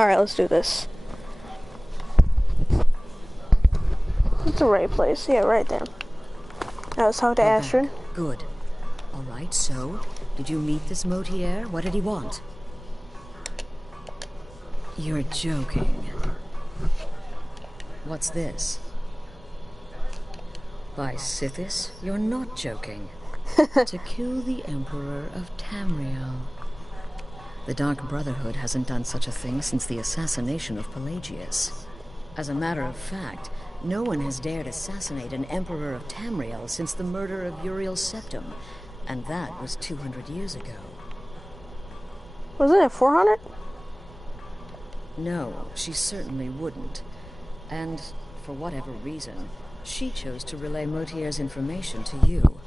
Alright, let's do this. It's the right place. Yeah, right there. Now let's talk to Astrid. Good. Alright, so, did you meet this Motier? What did he want? You're joking. What's this? By Sithis, you're not joking. To kill the Emperor of Tamriel. The Dark Brotherhood hasn't done such a thing since the assassination of Pelagius. As a matter of fact, no one has dared assassinate an Emperor of Tamriel since the murder of Uriel Septim, and that was 200 years ago. Wasn't it 400? No, she certainly wouldn't. And, for whatever reason, she chose to relay Motier's information to you.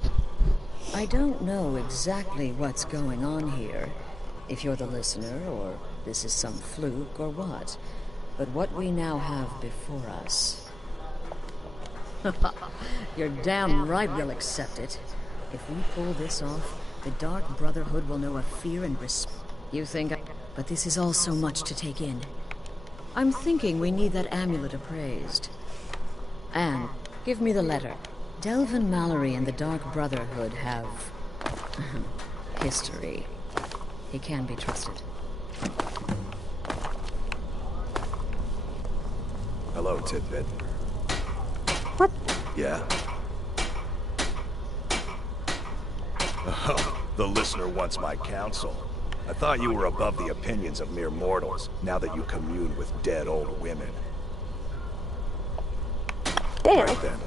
I don't know exactly what's going on here, if you're the listener, or this is some fluke, or what. But what we now have before us... You're damn right we'll accept it. If we pull this off, the Dark Brotherhood will know a fear and respect. You think But this is all so much to take in. I'm thinking we need that amulet appraised. Anne, give me the letter. Delvin Mallory and the Dark Brotherhood have... history. He can be trusted. Hello, Tidbit. What? Yeah? Oh, the listener wants my counsel. I thought you were above the opinions of mere mortals, now that you commune with dead old women. Damn. Right then.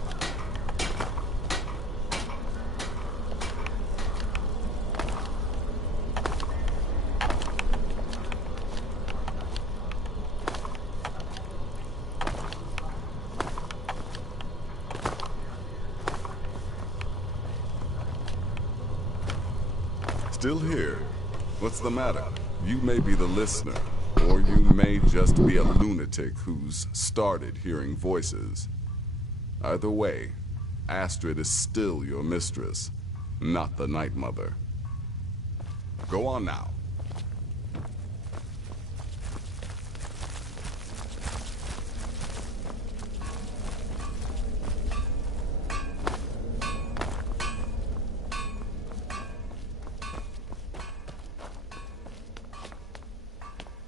Still here? What's the matter? You may be the listener, or you may just be a lunatic who's started hearing voices. Either way, Astrid is still your mistress, not the Night Mother. Go on now.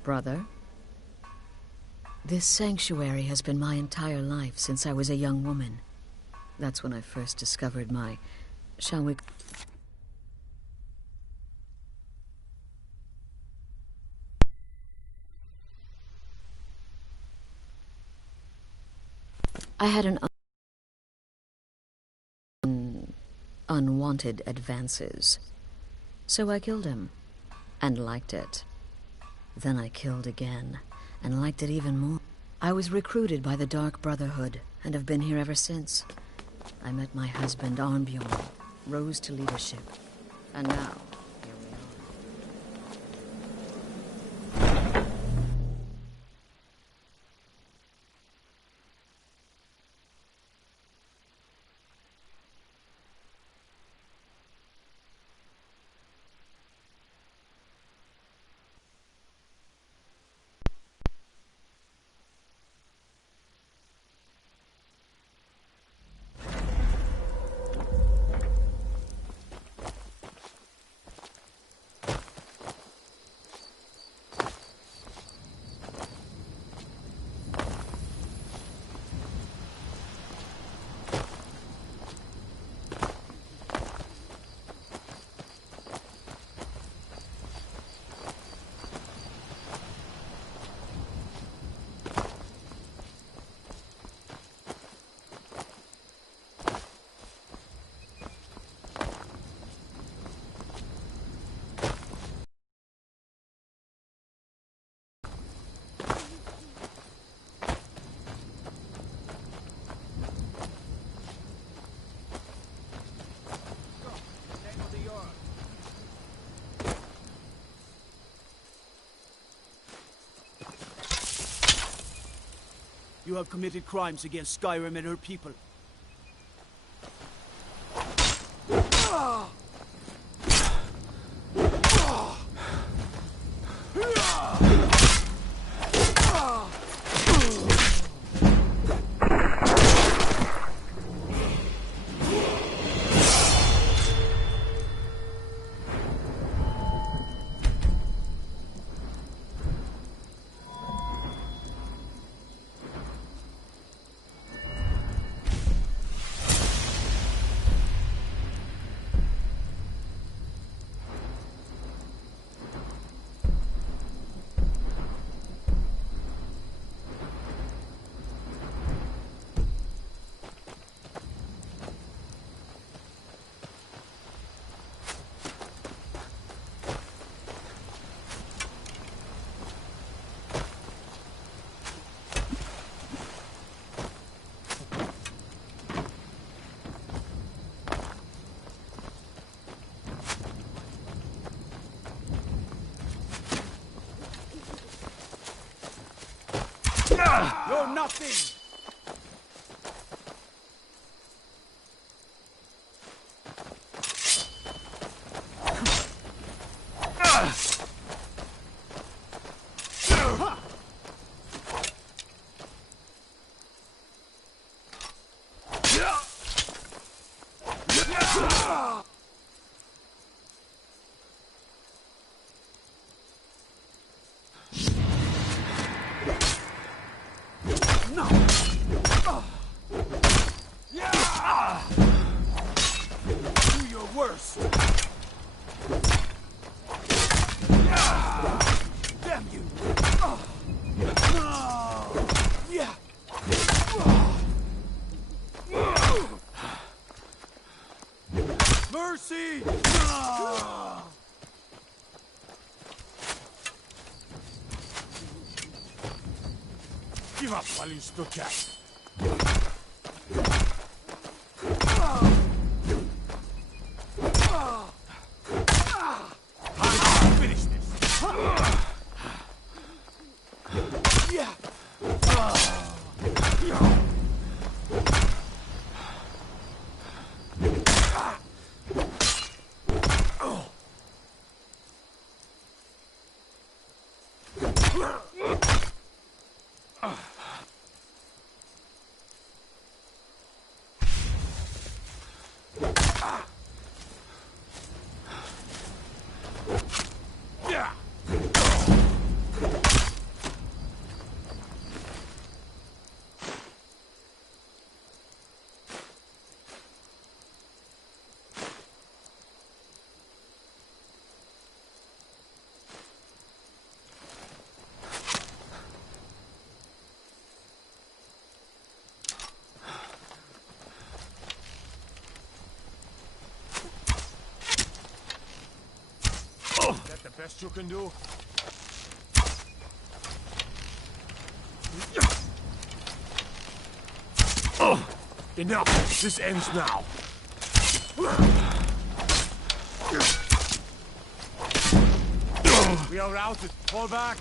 Brother, this sanctuary has been my entire life since I was a young woman. That's when I first discovered my, shall we... I had unwanted advances. So I killed him, and liked it. Then I killed again, and liked it even more. I was recruited by the Dark Brotherhood, and have been here ever since. I met my husband, Arnbjorn, rose to leadership, and now, here we are. You have committed crimes against Skyrim and her people. You're nothing! Mercy! Give up while you still can. Finish this. Yeah. Is that the best you can do? Enough! This ends now. We are routed. Fall back.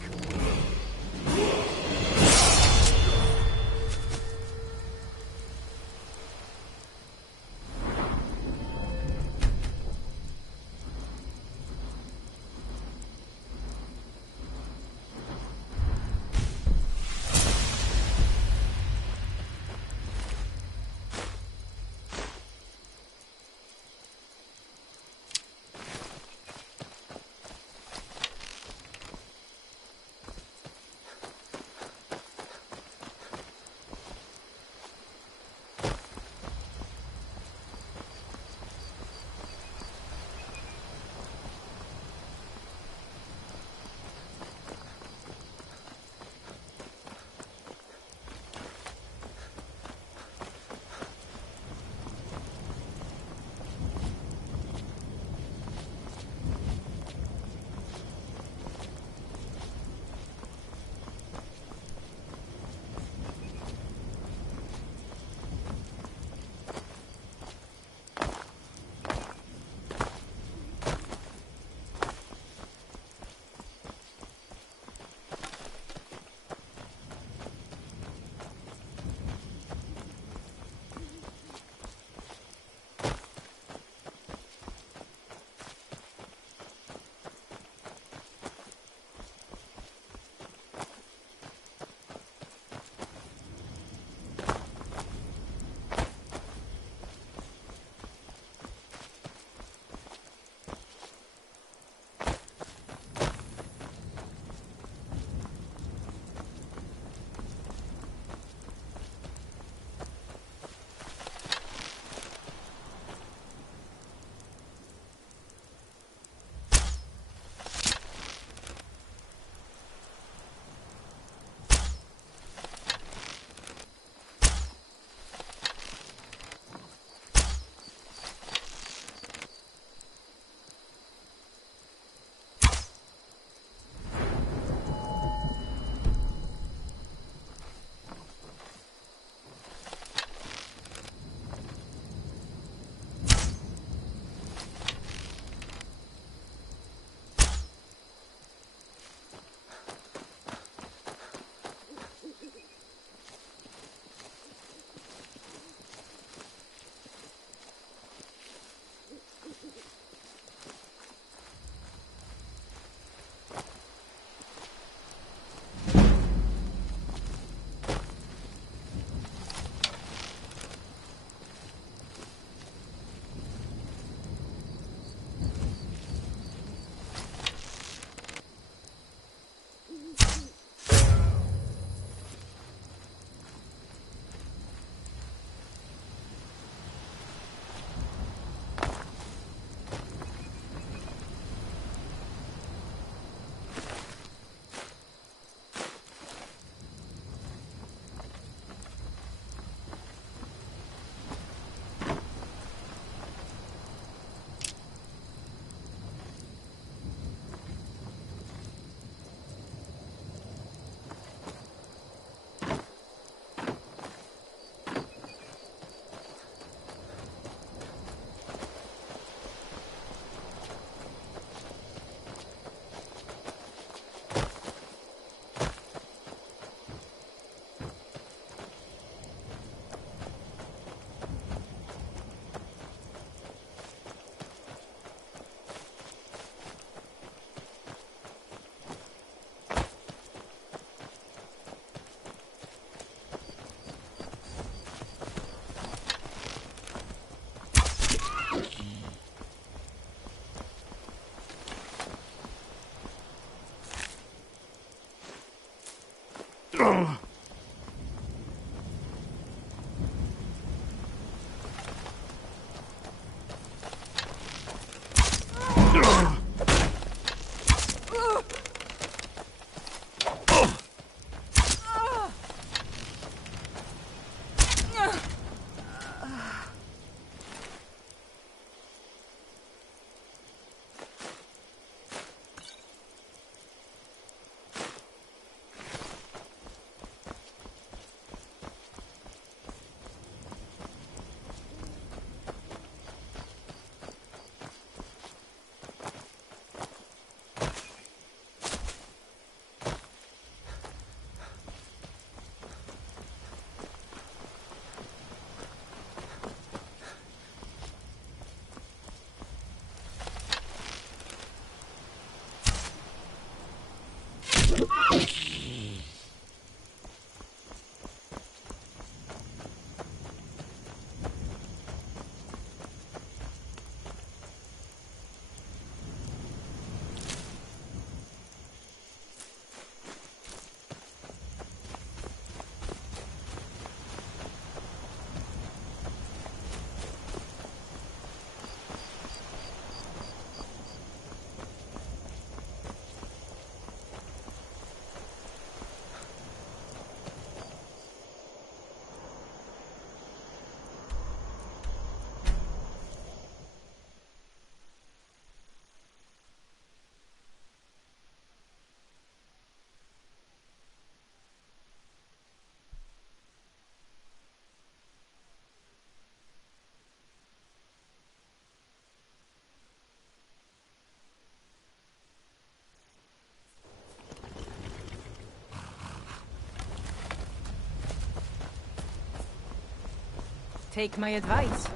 Take my advice.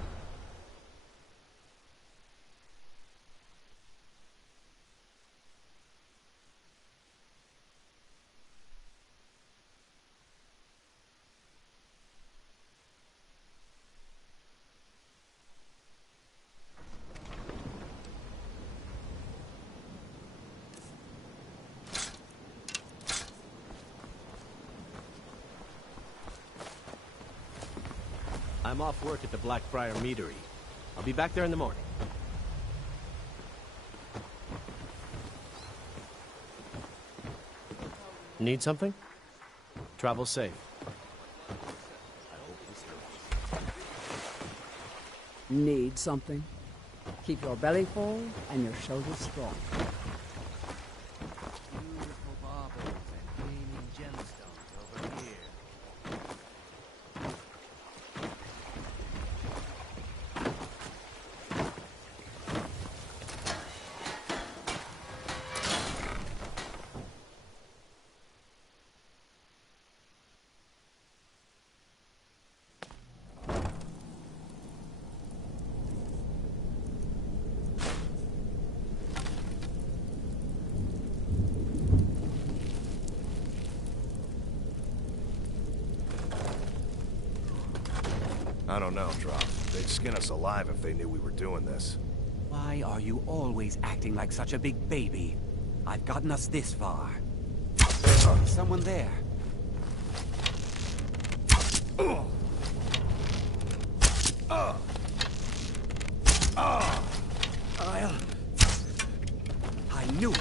I'm off work at the Blackfriar Meadery. I'll be back there in the morning. Need something? Travel safe. Need something? Keep your belly full and your shoulders strong. Beautiful baubles and gleaming gemstones over here. I don't know, Drop. They'd skin us alive if they knew we were doing this. Why are you always acting like such a big baby? I've gotten us this far. Someone there. I knew it.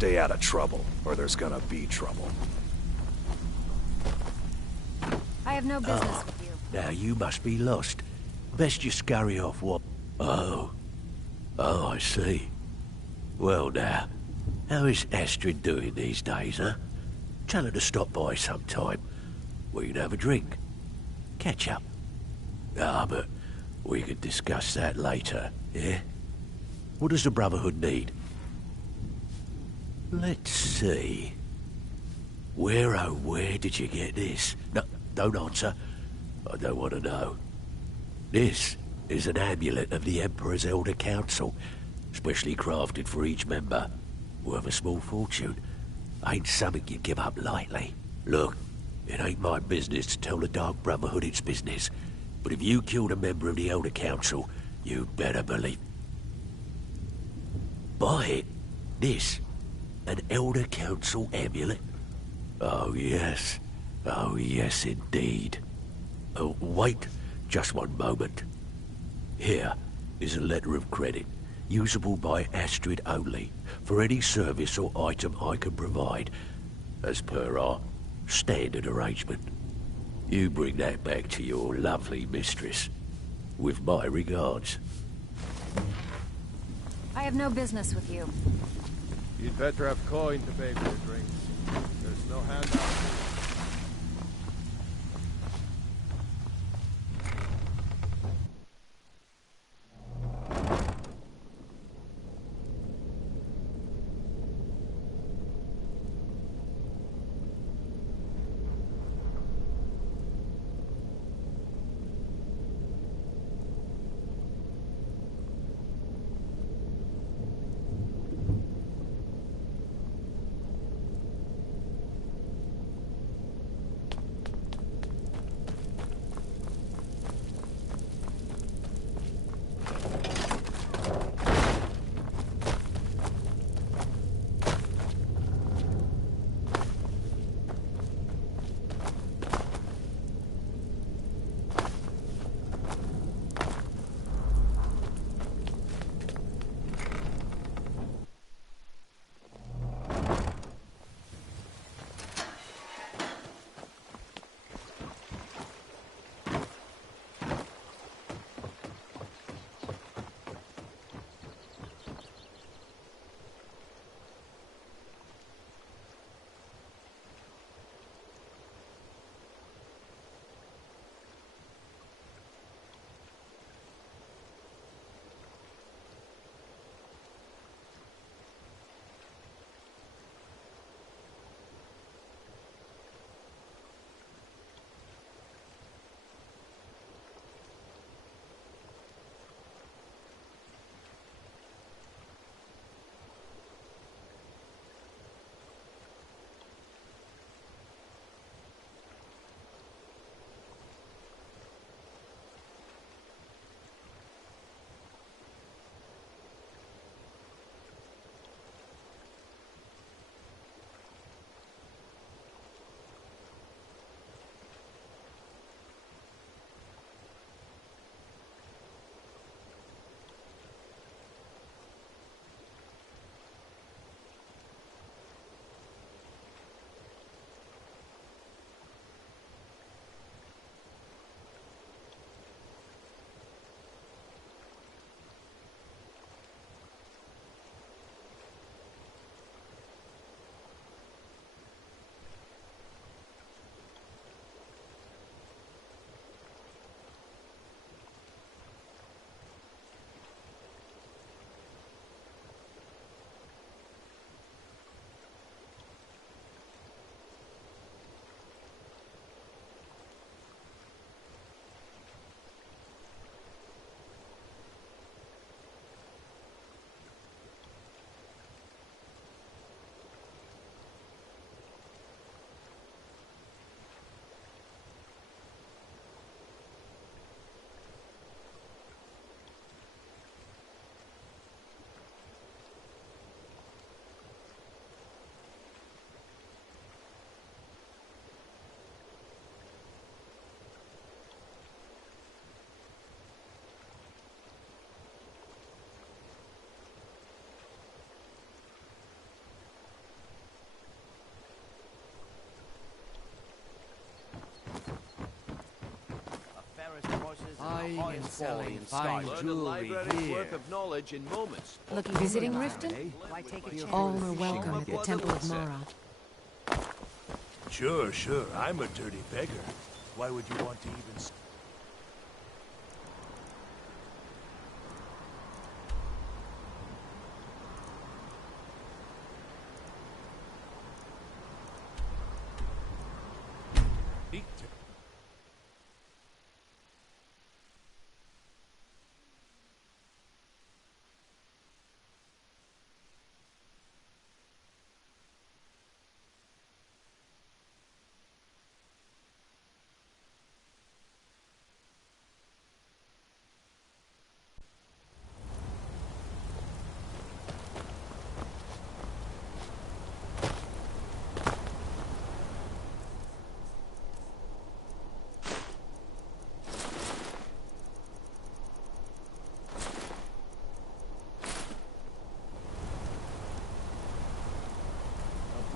Stay out of trouble, or there's gonna be trouble. I have no business with you. Now you must be lost. Best you scurry off what... Oh, I see. Well now, how is Astrid doing these days, huh? Tell her to stop by sometime. We can have a drink. Catch up. Ah, but we can discuss that later, yeah? What does the Brotherhood need? Let's see. Where, oh, where did you get this? No, don't answer. I don't want to know. This is an amulet of the Emperor's Elder Council, specially crafted for each member. Worth a small fortune. Ain't something you give up lightly. Look, it ain't my business to tell the Dark Brotherhood its business, but if you killed a member of the Elder Council, you'd better believe... Buy it. This. An Elder Council amulet. Oh yes. Oh yes indeed. Oh, wait just one moment. Here is a letter of credit, usable by Astrid only, for any service or item I can provide, as per our standard arrangement. You bring that back to your lovely mistress, with my regards. I have no business with you. You'd better have coin to pay for your drinks. There's no handout. selling in fine Skyrim. jewelry here. worth of knowledge in moments. Looking visiting Riften? All are welcome at the Temple of Mara. Sure, sure. I'm a dirty beggar. Why would you want to even...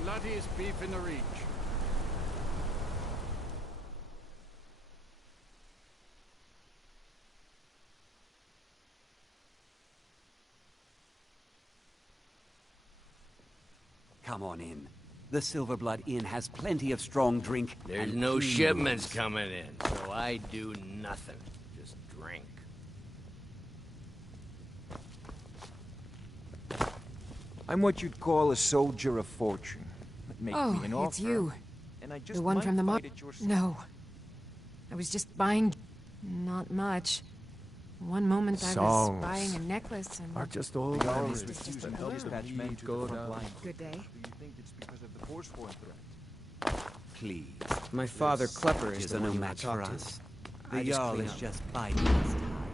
Bloodiest beef in the reach. Come on in. The Silverblood Inn has plenty of strong drink. There's and no clean shipments rooms. coming in, so I do nothing. Just drink. I'm what you'd call a soldier of fortune. Make me an Oh, it's offer, you. and I just The one might from the fight at your side. No. I was just buying... Not much. One moment I was Songs buying a necklace and... are just old the memories. next was just To a help balloon. dispatch men to the front line. Good day. Do you think it's because of the Forsworn threat? Please. My father, Klepper, is Is the no one you match talk for to. us. I The just Jarl clean is up. just biding his time.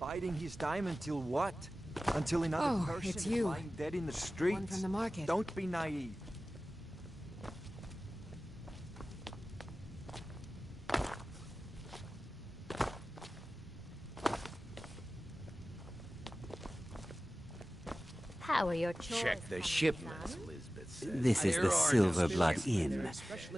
Biding his time until what? Until another Oh, person it's is you. lying dead in the One streets? from the market. Don't be naive. How are your chores Check the coming, shipments, son? Elizabeth says. This is There the are no Silverblood spirits. Inn.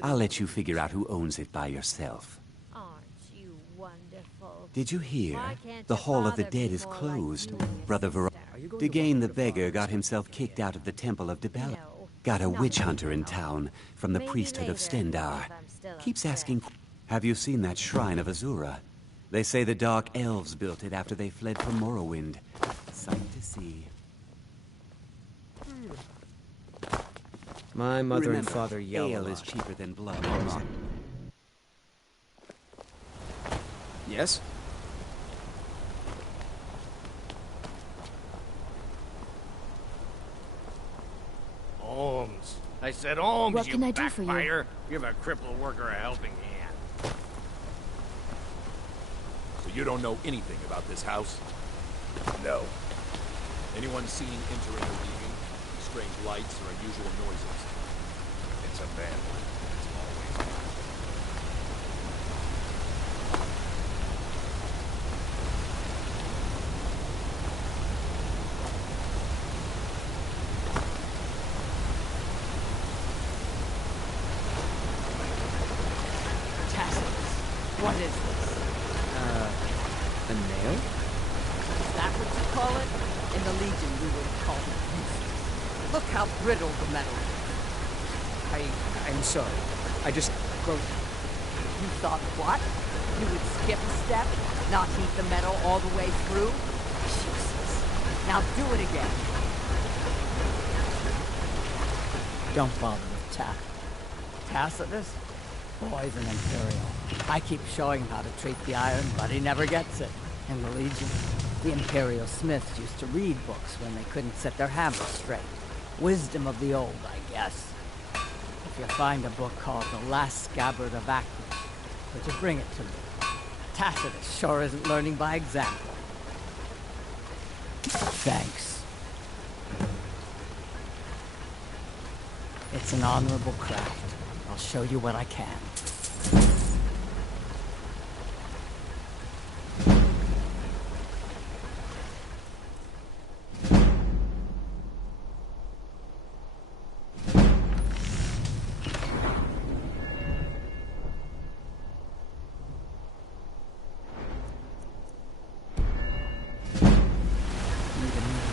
I'll let you figure out who owns it by yourself. Aren't you wonderful? Did you hear? Why can't The your Hall of the father be Dead is more like closed. you and your Brother sister? Degane the Beggar got himself kicked out of the Temple of Debella. No, Got a not witch right hunter in now. town from the Maybe priesthood of later, Stendar. if I'm still Keeps upset. asking, have you seen that shrine of Azura? They say the Dark Elves built it after they fled from Morrowind. Sight to see. My mother and Remember, father yell a ale is lot. cheaper than blood. Yes? Holmes. I said Holmes, What you can I do for you? backbiter. Give a crippled worker a helping hand. So you don't know anything about this house? No. Anyone seen entering or leaving? Strange lights or unusual noises? It's abandoned. It's always been. Tacitus, what is this? A nail? Is that what you call it? In the Legion, we would call it useless. Look how brittle the metal is. I'm sorry. I just broke... You thought what? You would skip a step? Not heat the metal all the way through? Jesus. Now do it again. Don't bother with Tacitus? Boy's an Imperial. I keep showing him how to treat the iron, but he never gets it. In the Legion, the Imperial smiths used to read books when they couldn't set their hammers straight. Wisdom of the old, I guess. If you find a book called The Last Scabbard of Acme, would you bring it to me? Tacitus sure isn't learning by example. Thanks. It's an honorable craft. I'll show you what I can.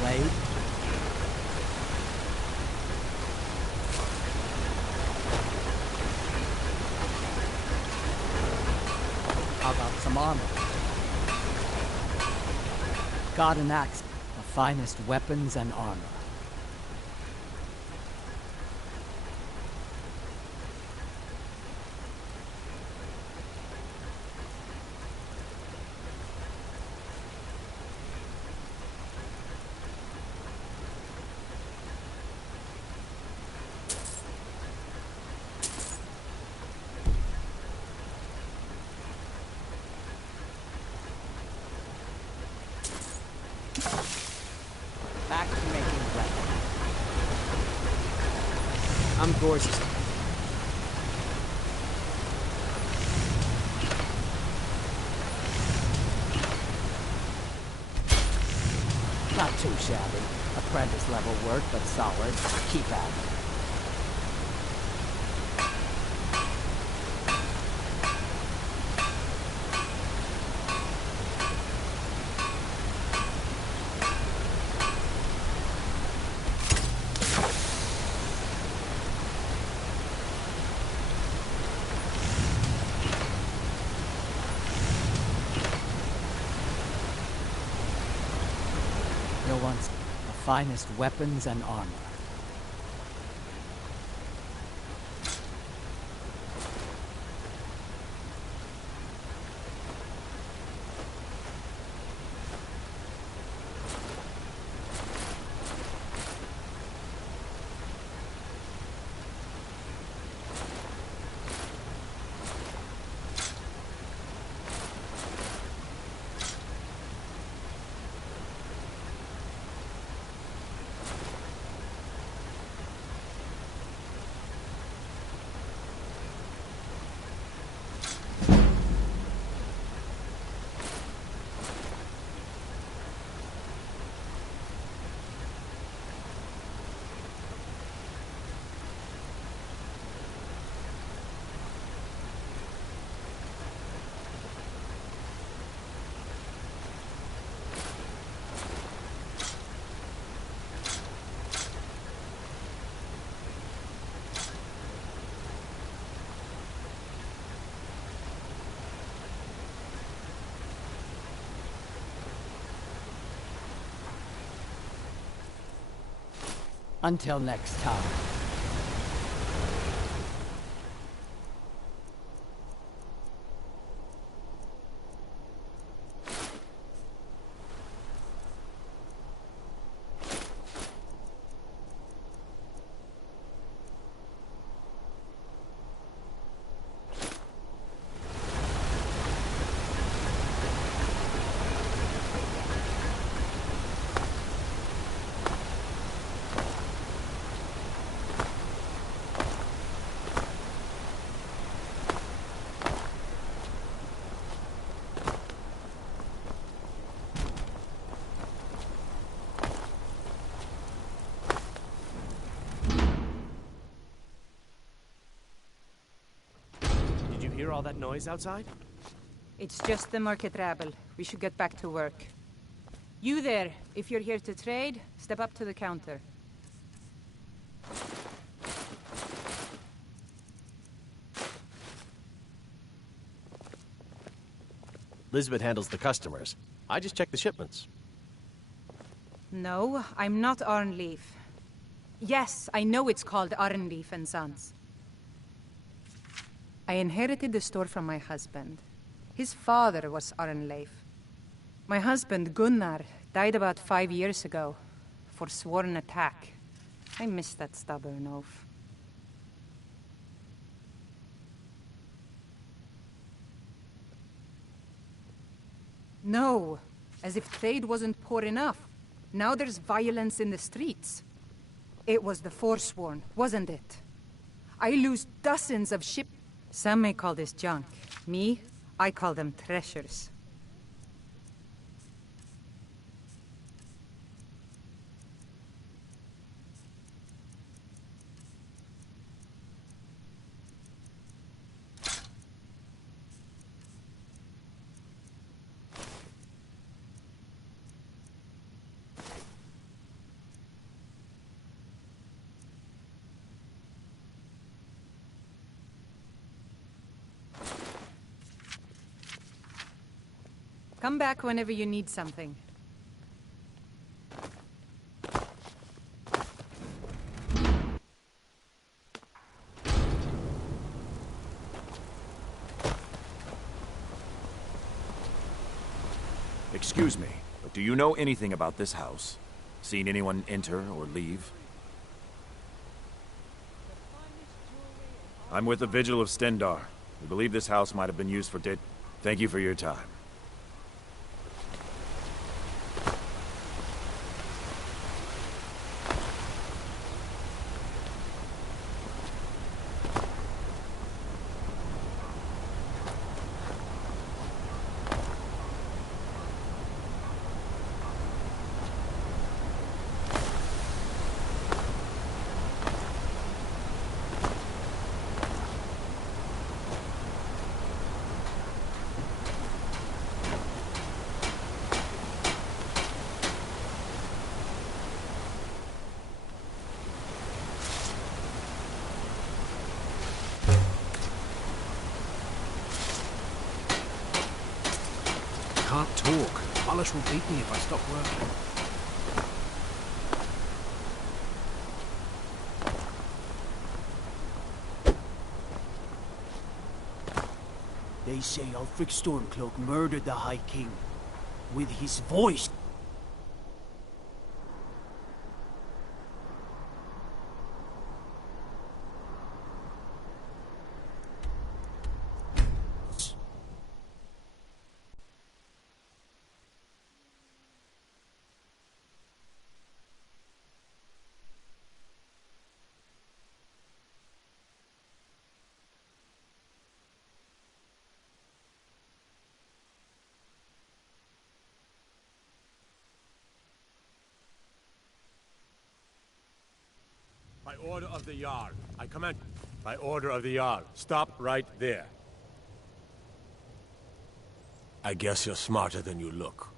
blade? How about some armor? Got an axe, the finest weapons and armor. Back to making weapons. I'm gorgeous. Not too shabby. Apprentice level work, but solid. Keep at it. You'll want the finest weapons and armor. Until next time. Hear all that noise outside? It's just the market rabble. We should get back to work. You there, if you're here to trade, step up to the counter. Elizabeth handles the customers. I just check the shipments. No, I'm not Arnleaf. Yes, I know it's called Arnleaf and Sons. I inherited the store from my husband. His father was Arnleif. My husband, Gunnar, died about 5 years ago. Forsworn attack. I miss that stubborn oaf. No, as if trade wasn't poor enough. Now there's violence in the streets. It was the Forsworn, wasn't it? I lose dozens of ship. Some may call this junk. Me, I call them treasures. Come back whenever you need something. Excuse me, but do you know anything about this house? Seen anyone enter or leave? I'm with the Vigil of Stendar. We believe this house might have been used for dead. Thank you for your time. Can't talk. Polish will beat me if I stop working. They say Ulfric Stormcloak murdered the High King. With his voice. By order of the Jarl, I command. By order of the Jarl, stop right there. I guess you're smarter than you look.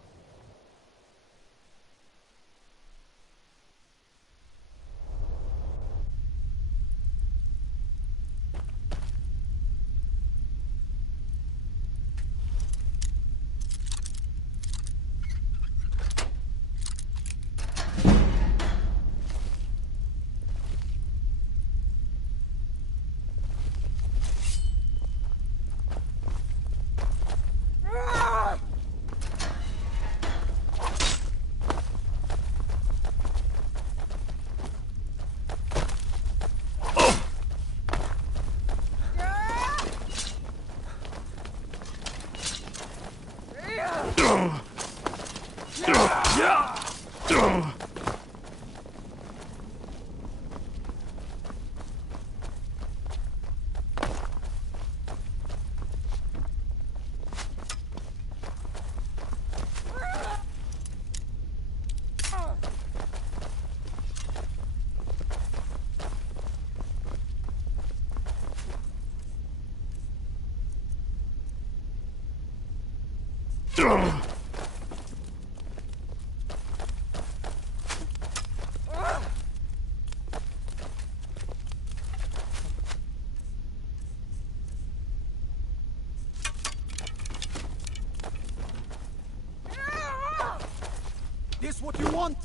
This what you want?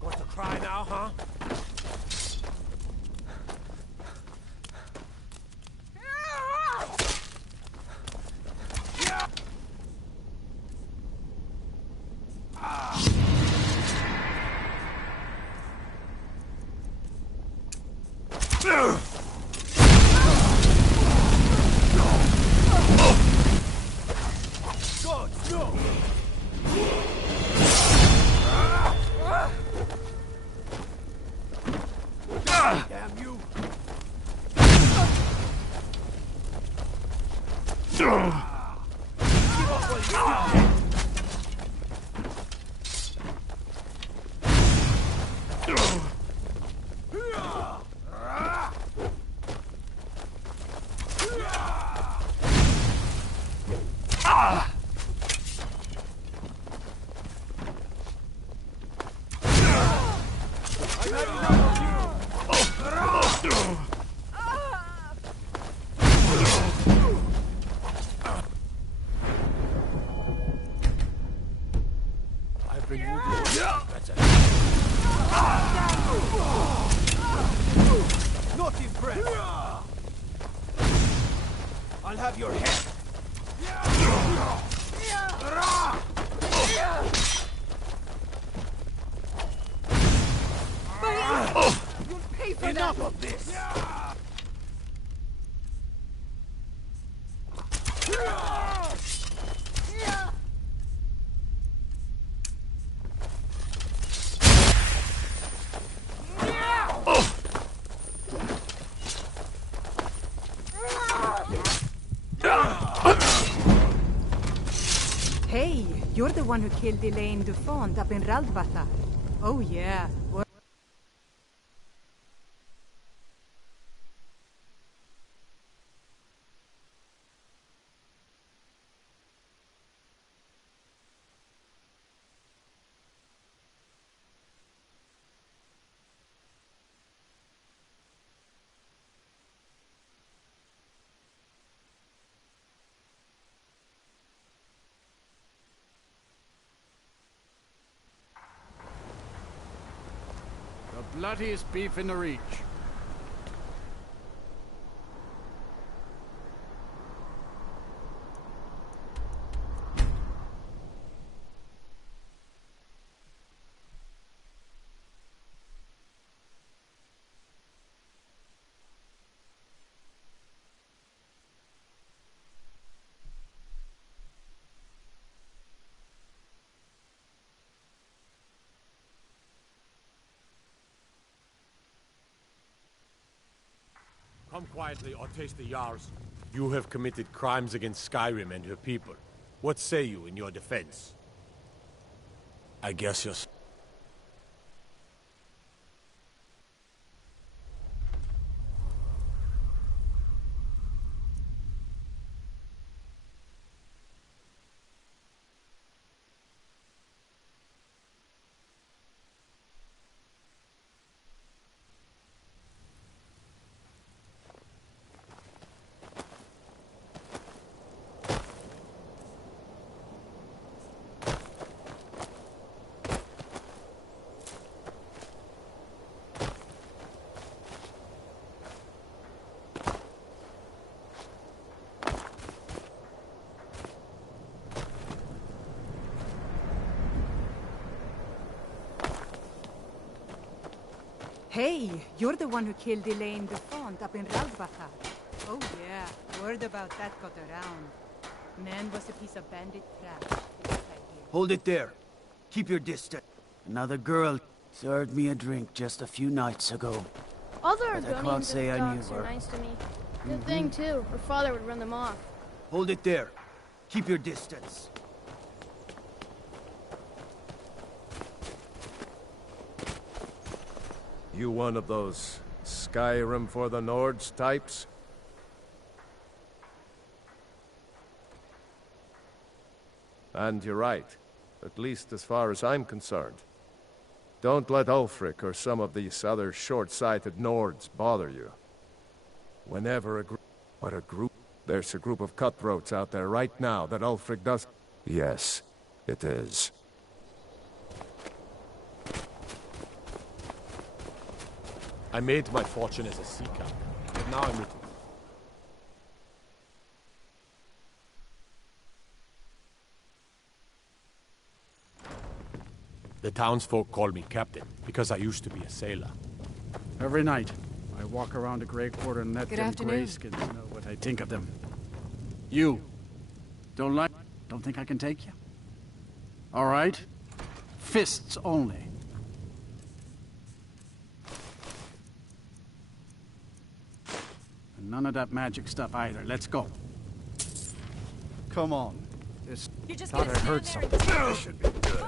Going to cry now, huh? Damn you! your breath. I'll have your head. You'll pay for Enough that. of this. Hey, you're the one who killed Elaine Dufont up in Raldvathar. Oh yeah. The bloodiest beef in the Reach. Come quietly or taste the Jarl's. You have committed crimes against Skyrim and her people. What say you in your defense? I guess you're... Hey, you're the one who killed Elaine Dufont up in Raldvathar. Oh yeah, word about that got around. Man was a piece of bandit trash. Hold it there. Keep your distance. Another girl served me a drink just a few nights ago. All the But I can't Argonians say and I knew dogs are her. nice to me. Good thing, too. Her father would run them off. Hold it there. Keep your distance. You one of those Skyrim for the Nords types? And you're right, at least as far as I'm concerned. Don't let Ulfric or some of these other short-sighted Nords bother you. Whenever a group... There's a group of cutthroats out there right now that Ulfric does... Yes, it is. I made my fortune as a seeker, but now I'm... The townsfolk call me captain, because I used to be a sailor. Every night, I walk around the Grey Quarter and let Good them afternoon. grayskins know what I think of them. You, don't think I can take you? All right? Fists only. And none of that magic stuff either. Let's go. Come on. This thought I heard something. This should be good.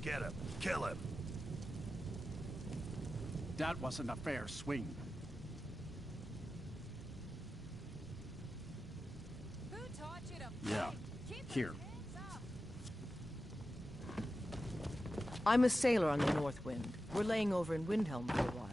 Get him. Kill him. That wasn't a fair swing. Who taught you to Yeah. Here. I'm a sailor on the North Wind. We're laying over in Windhelm for a while.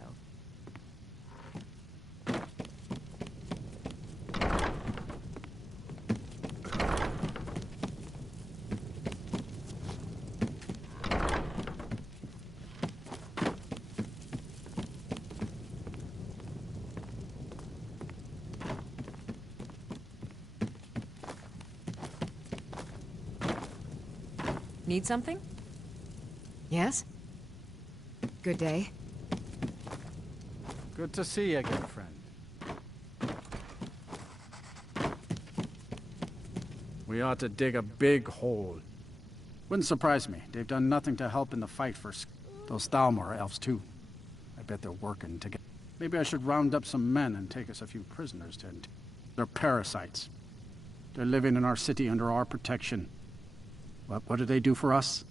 Need something? Yes? Good day. Good to see you again, friend. We ought to dig a big hole. Wouldn't surprise me. They've done nothing to help in the fight for those Thalmor elves, too. I bet they're working together. Maybe I should round up some men and take us a few prisoners to... They're parasites. They're living in our city under our protection. What did they do for us?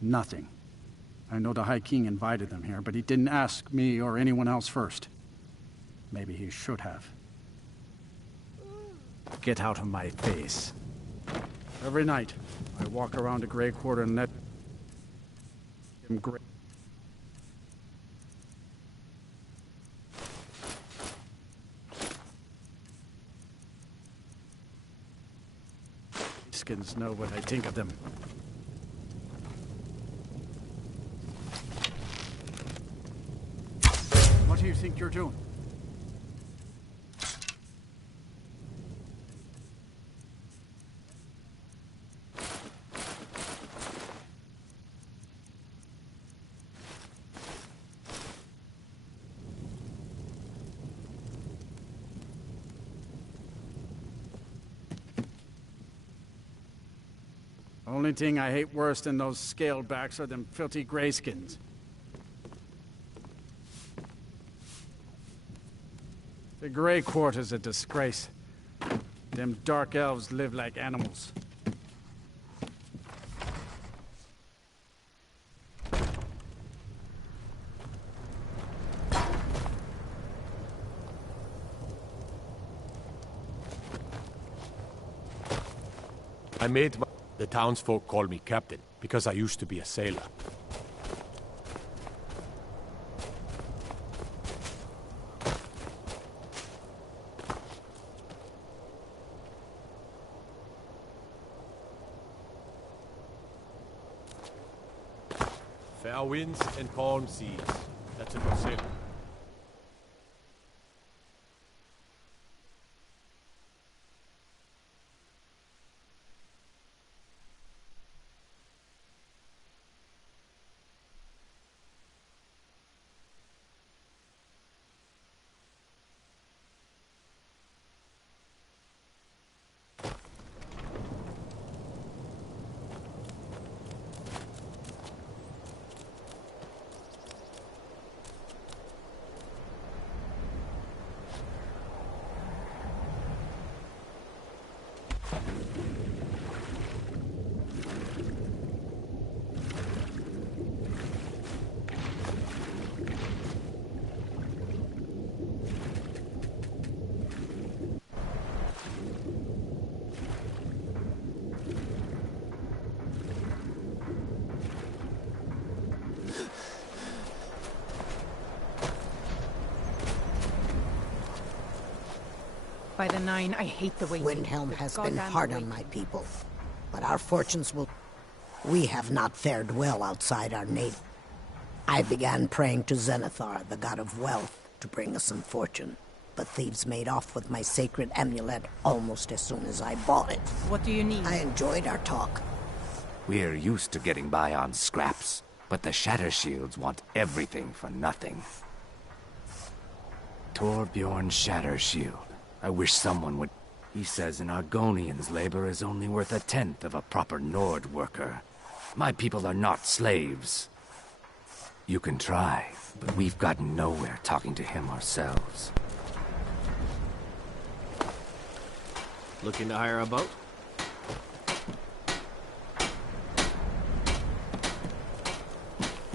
Nothing. I know the High King invited them here, but he didn't ask me or anyone else first. Maybe he should have. Get out of my face. Every night, I walk around the Grey Quarter and let him gray. Skins know what I think of them. What do you think you're doing? Only thing I hate worse than those scalebacks are them filthy grayskins. The Grey Quarter's a disgrace. Them dark elves live like animals. I made the townsfolk call me captain because I used to be a sailor. Fair winds and calm seas. That's a good sailor. By the Nine, I hate the way Windhelm has been hard on my people, but our fortunes will... We have not fared well outside our native. I began praying to Zenithar, the god of wealth, to bring us some fortune, but thieves made off with my sacred amulet almost as soon as I bought it. What do you need? I enjoyed our talk. We're used to getting by on scraps, but the Shatter Shields want everything for nothing. Torbjorn Shatter Shield. I wish someone would... He says an Argonian's labor is only worth a tenth of a proper Nord worker. My people are not slaves. You can try, but we've gotten nowhere talking to him ourselves. Looking to hire a boat?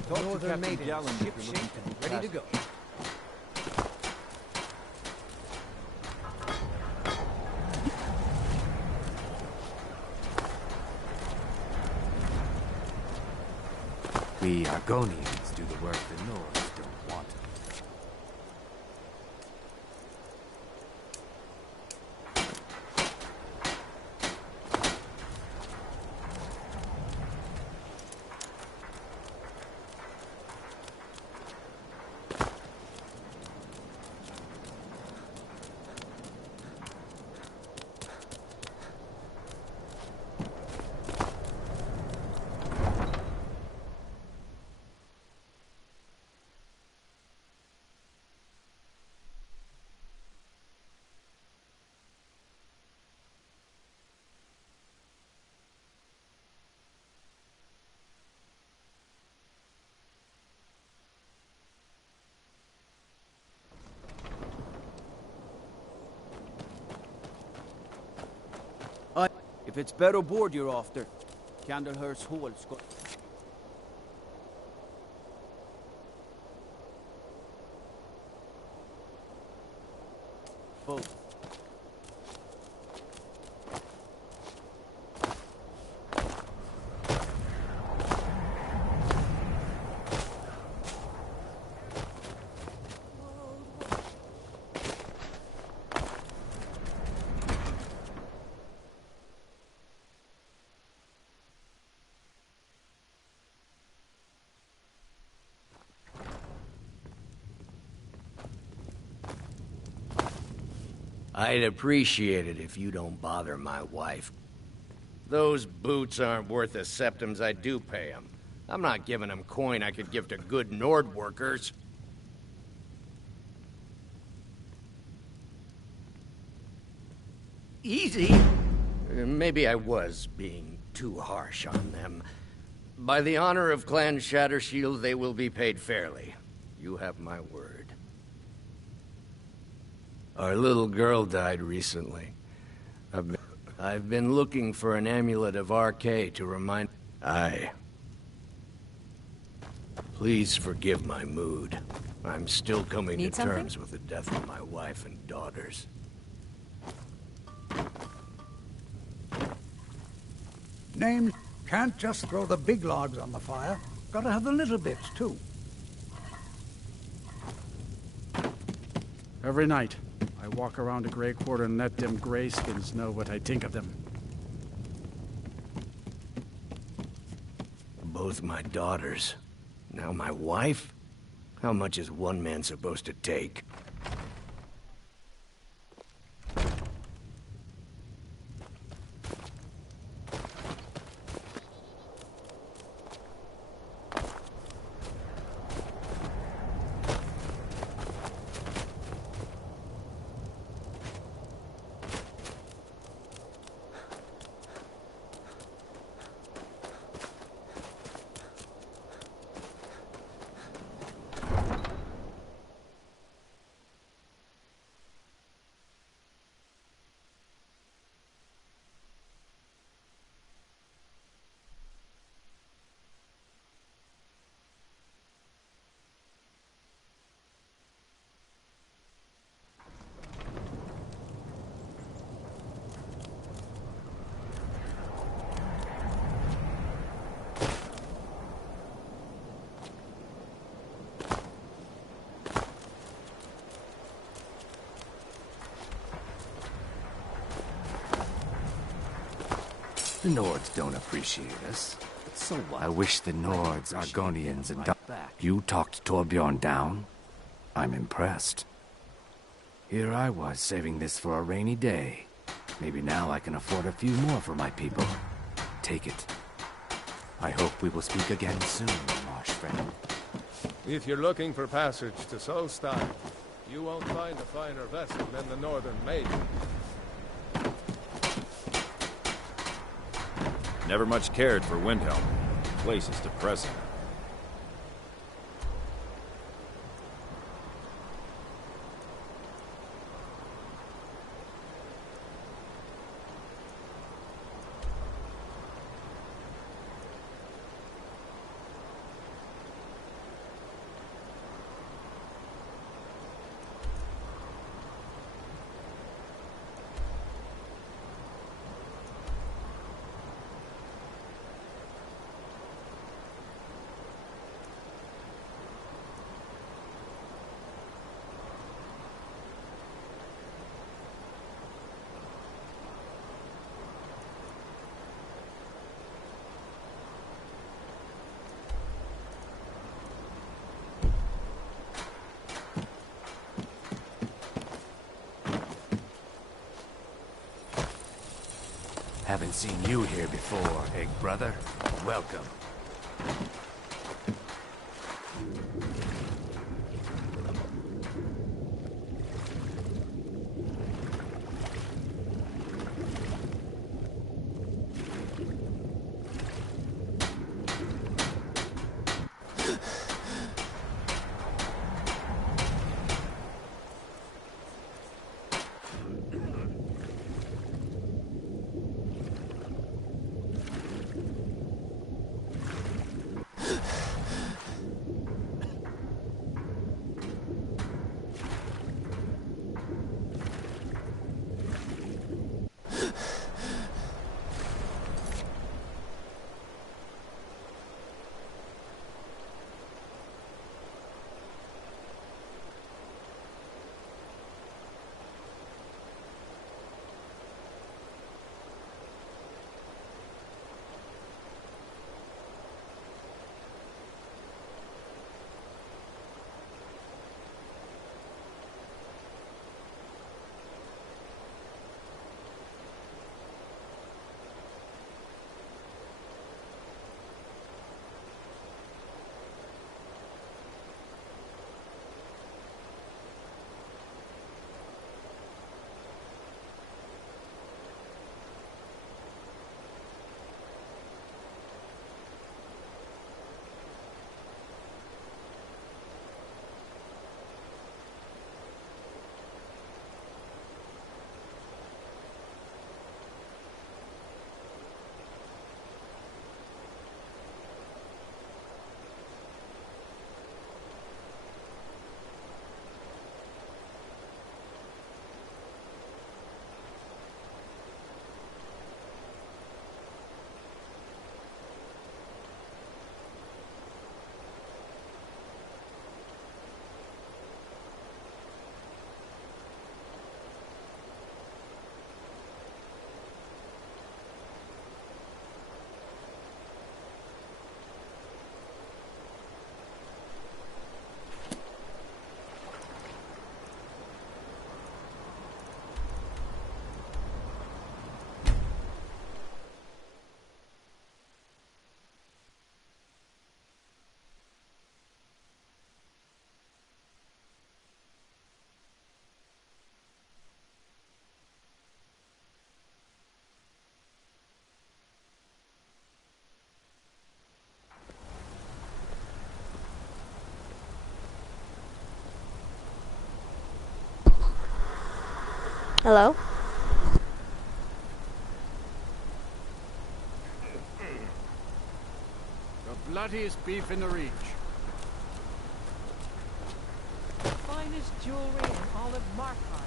Northern Maiden, ship shape and ready to go. We Argonians do the work the Nords don't want. it's better board you're after, Candlehurst Hall's got... both. I'd appreciate it if you don't bother my wife. Those boots aren't worth the septims I do pay them. I'm not giving them coin I could give to good Nord workers. Easy. Maybe I was being too harsh on them. By the honor of Clan Shattershield, they will be paid fairly. You have my word. Our little girl died recently. I've been looking for an amulet of RK to remind... Please forgive my mood. I'm still coming to terms with the death of my wife and daughters. Names can't just throw the big logs on the fire. Gotta have the little bits, too. Every night, I walk around the Grey Quarter and let them grayskins know what I think of them. Both my daughters. Now my wife? How much is one man supposed to take? The Nords don't appreciate us. So what? I wish the Nords, Argonians, and... You talked Torbjorn down? I'm impressed. Here I was, saving this for a rainy day. Maybe now I can afford a few more for my people. Take it. I hope we will speak again soon, marsh friend. If you're looking for passage to Solstar, you won't find a finer vessel than the Northern Maiden. Never much cared for Windhelm. The place is depressing. Haven't seen you here before, Egg Brother. Welcome. Hello? The bloodiest beef in the reach. Finest jewelry in all of Markarth.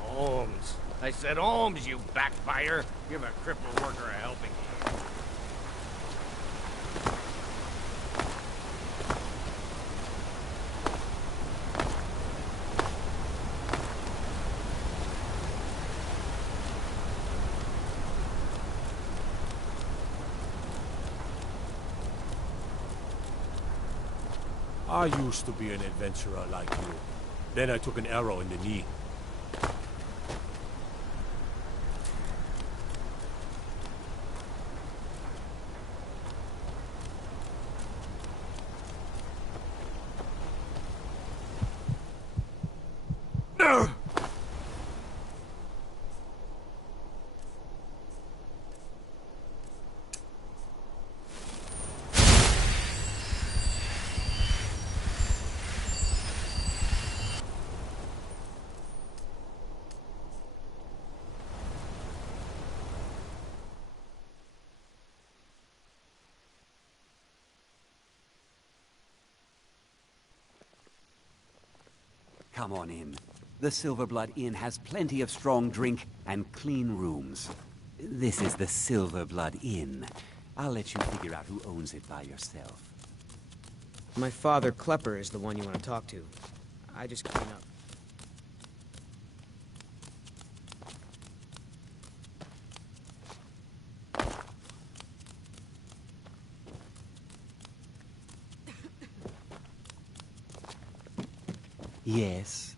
Holmes. I said Holmes, you backbiter. Give a crippled worker a helping hand. I used to be an adventurer like you. Then I took an arrow in the knee. Come on in. The Silverblood Inn has plenty of strong drink and clean rooms. This is the Silverblood Inn. I'll let you figure out who owns it by yourself. My father, Klepper, is the one you want to talk to. I just clean up. Yes.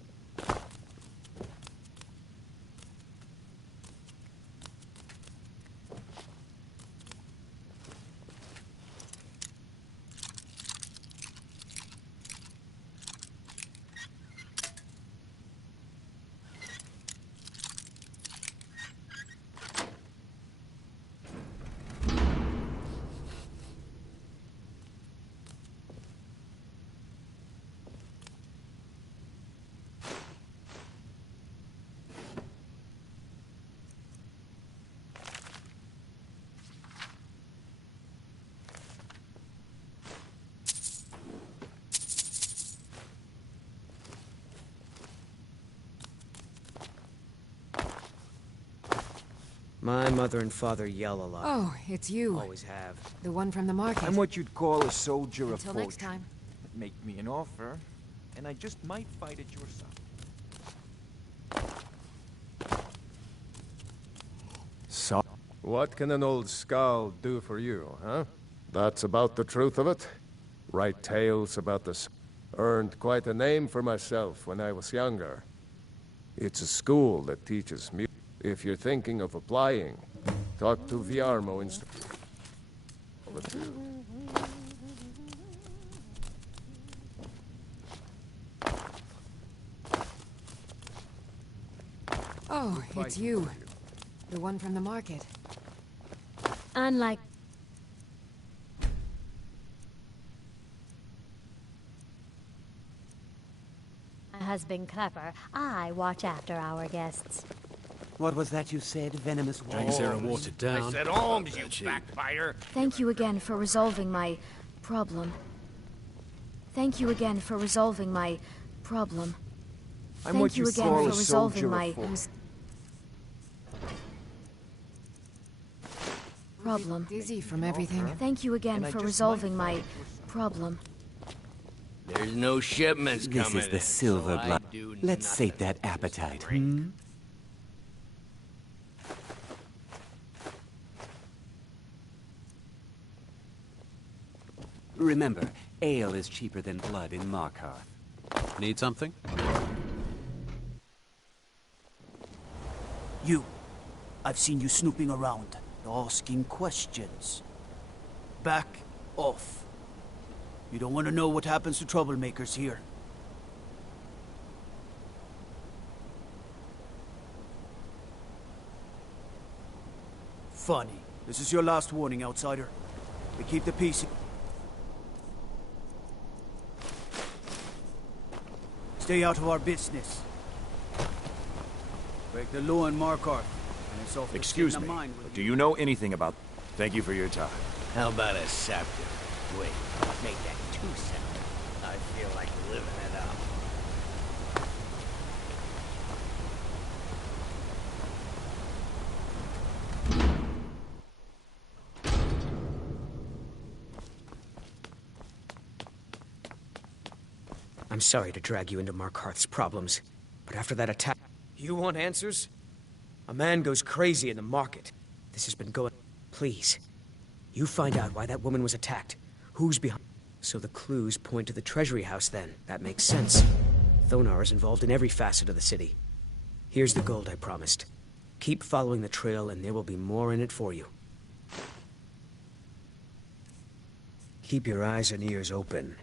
My mother and father yell a lot. Oh, it's you. Always have. The one from the market. I'm what you'd call a soldier of Until fortune. next time. Make me an offer, and I just might fight at your side. So, what can an old skull do for you, huh? That's about the truth of it. Write tales about the... Earned quite a name for myself when I was younger. It's a school that teaches music. If you're thinking of applying, talk to Viarmo in Solitude. Oh, it's you. The one from the market. Unlike... my husband Klepper, I watch after our guests. What was that you said, venomous wolf? Drinks there are watered down. I said Holmes, you backbiter. Thank you again for resolving my problem. Thank you again for resolving my problem. I'm what you call a soldier my of fortune. problem. Dizzy from everything. Thank you again for resolving my problem. There's no shipments This coming is the in, silver so I blood. do Let's nothing. sate that appetite, hmm? Remember, ale is cheaper than blood in Markarth. Need something? You. I've seen you snooping around, asking questions. Back off. You don't want to know what happens to troublemakers here. Funny. This is your last warning, outsider. We keep the peace. Stay out of our business. Break the law in Markarth, and it's off to Excuse sit in me, a mine with but do you know anything about... Thank you for your time. How about a scepter? Wait, make that 2 scepter. I feel like living it up. I'm sorry to drag you into Markarth's problems, but after that attack... You want answers? A man goes crazy in the market. This has been going... Please, you find out why that woman was attacked. Who's behind... So the clues point to the treasury house then. That makes sense. Thonar is involved in every facet of the city. Here's the gold I promised. Keep following the trail and there will be more in it for you. Keep your eyes and ears open.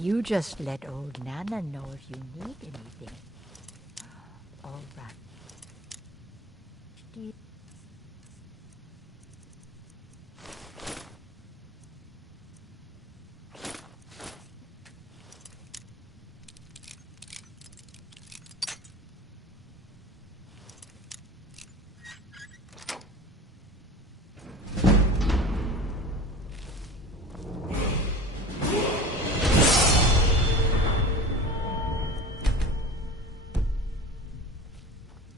You just let old Nana know if you need anything. All right.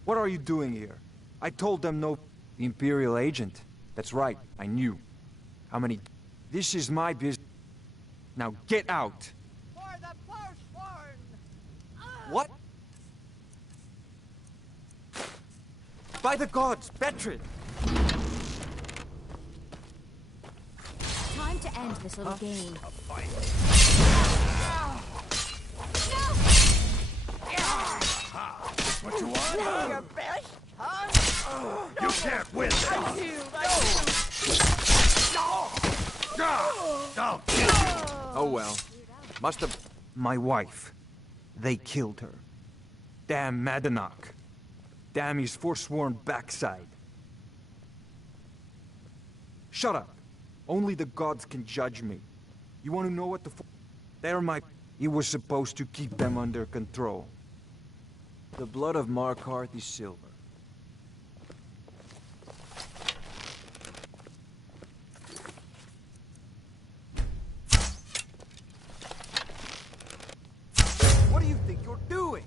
What are you doing here? I told them no... The Imperial agent. That's right, I knew. How many... This is my business. Now get out! For the Forsworn! What? By the gods, Betrid! Time to end this little game. A fight. What you want? Your best, huh? You can't win this! Oh well. Must have... My wife. They killed her. Damn Madanach. Damn his forsworn backside. Shut up. Only the gods can judge me. You want to know what the They're my... He was supposed to keep them under control. The blood of Markarth is silver. What do you think you're doing?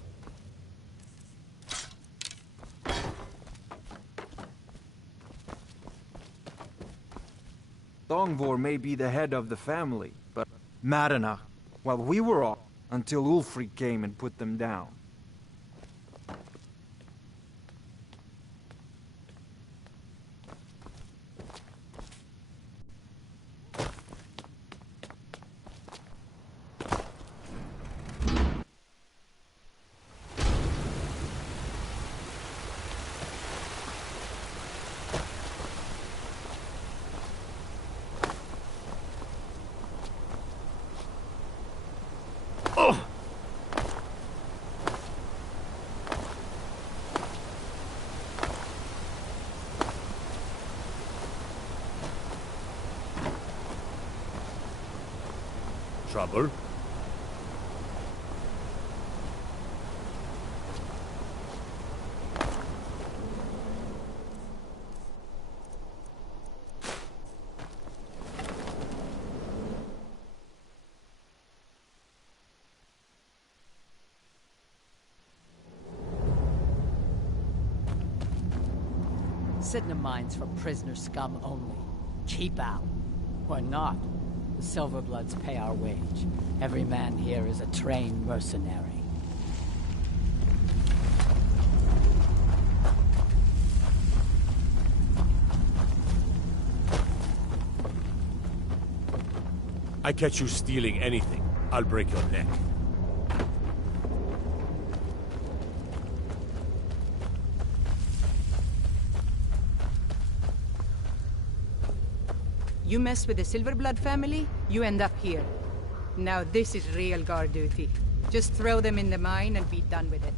Thongvor may be the head of the family, but Madanach, well, we were off until Ulfric came and put them down. Trouble? Sit in the mines for prisoner scum only. cheap out. We're not. The Silverbloods pay our wage. Every man here is a trained mercenary. I catch you stealing anything, I'll break your neck. You mess with the Silverblood family, you end up here. Now this is real guard duty. Just throw them in the mine and be done with it.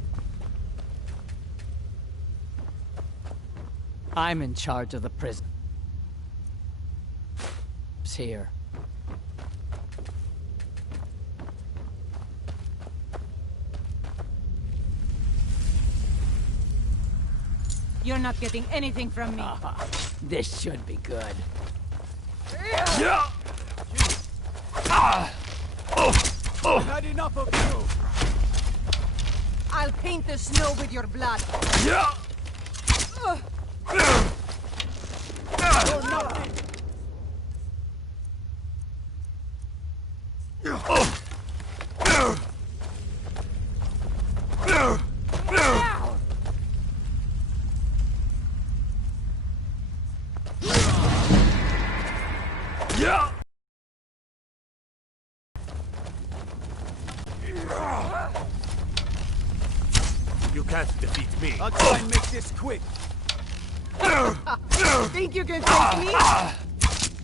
I'm in charge of the prison. It's here. You're not getting anything from me. This should be good. Yeah. I've had enough of you! I'll paint the snow with your blood. Yeah. You can't defeat me. I'll try and make this quick. Think you can take me?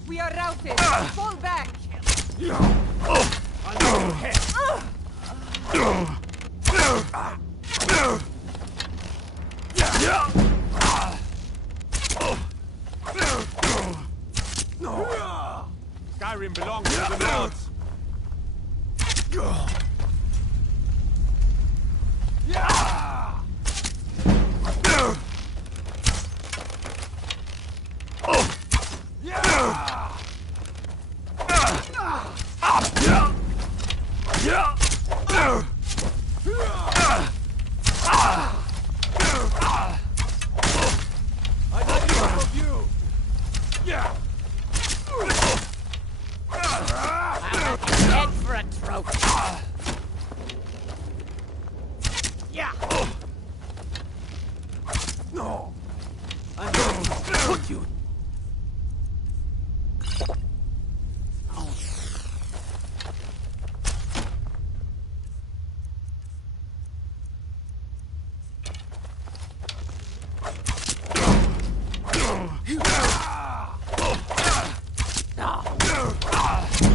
We are routed. Fall back. Under your head. Skyrim belongs to the Nords. Head for a trophy. Yeah. No. I'm going to put you.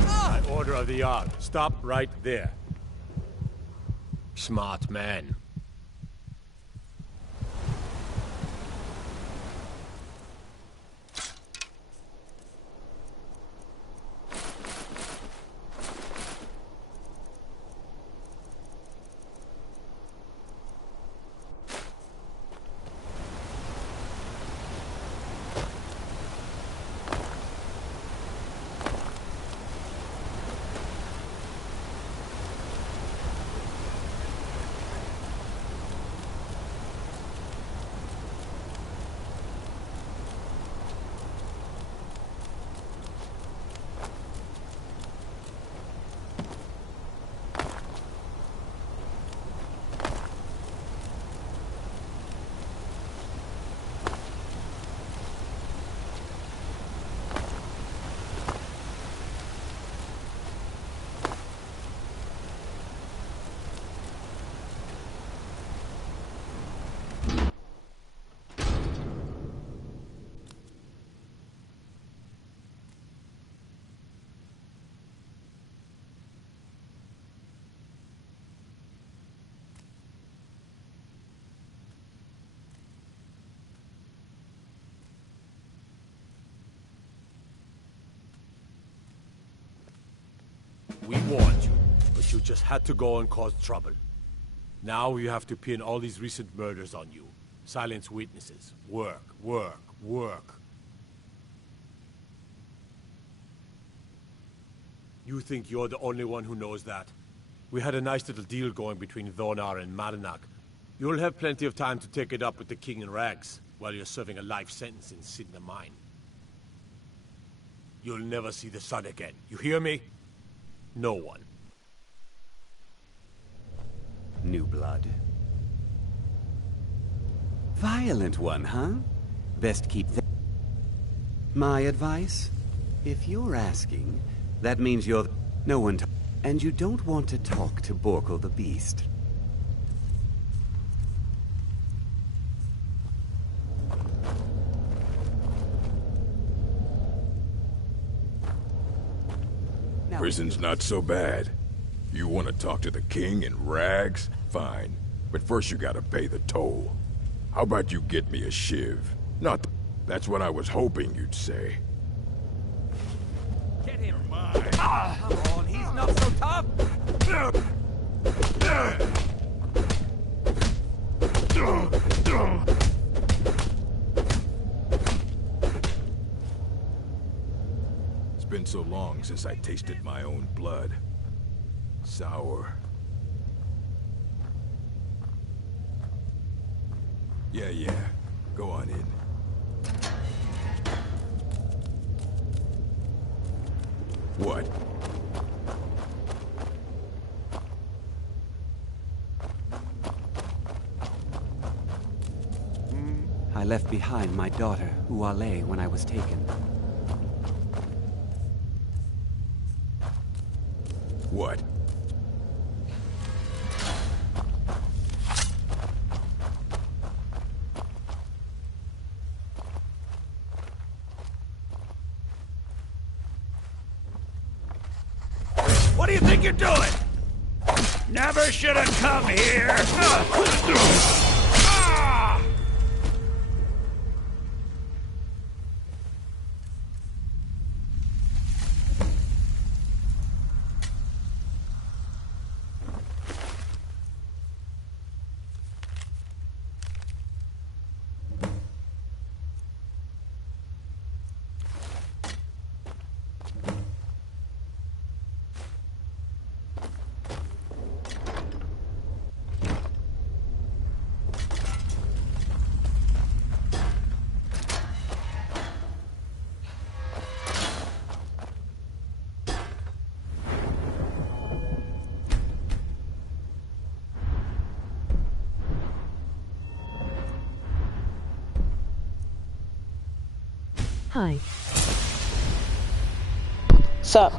By order of the Jarl, stop right there. Smart man. We warned you, but you just had to go and cause trouble. Now you have to pin all these recent murders on you. Silence witnesses. Work, work, work. You think you're the only one who knows that? We had a nice little deal going between Thonar and Marinak. You'll have plenty of time to take it up with the King in rags, while you're serving a life sentence in Sidna Mine. You'll never see the sun again. You hear me? No one. New blood. Violent one, huh? Best keep that. My advice? If you're asking, that means you're no one and you don't want to talk to Borkle the Beast. Prison's not so bad. You want to talk to the king in rags? Fine. But first you gotta pay the toll. How about you get me a shiv? Not that's what I was hoping you'd say. Get him! Come on, he's not so tough! It's been so long since I tasted my own blood. Sour. Yeah. Go on in. What? I left behind my daughter, Uale, when I was taken. What? What do you think you're doing? Never should have come here. Hi. Sup?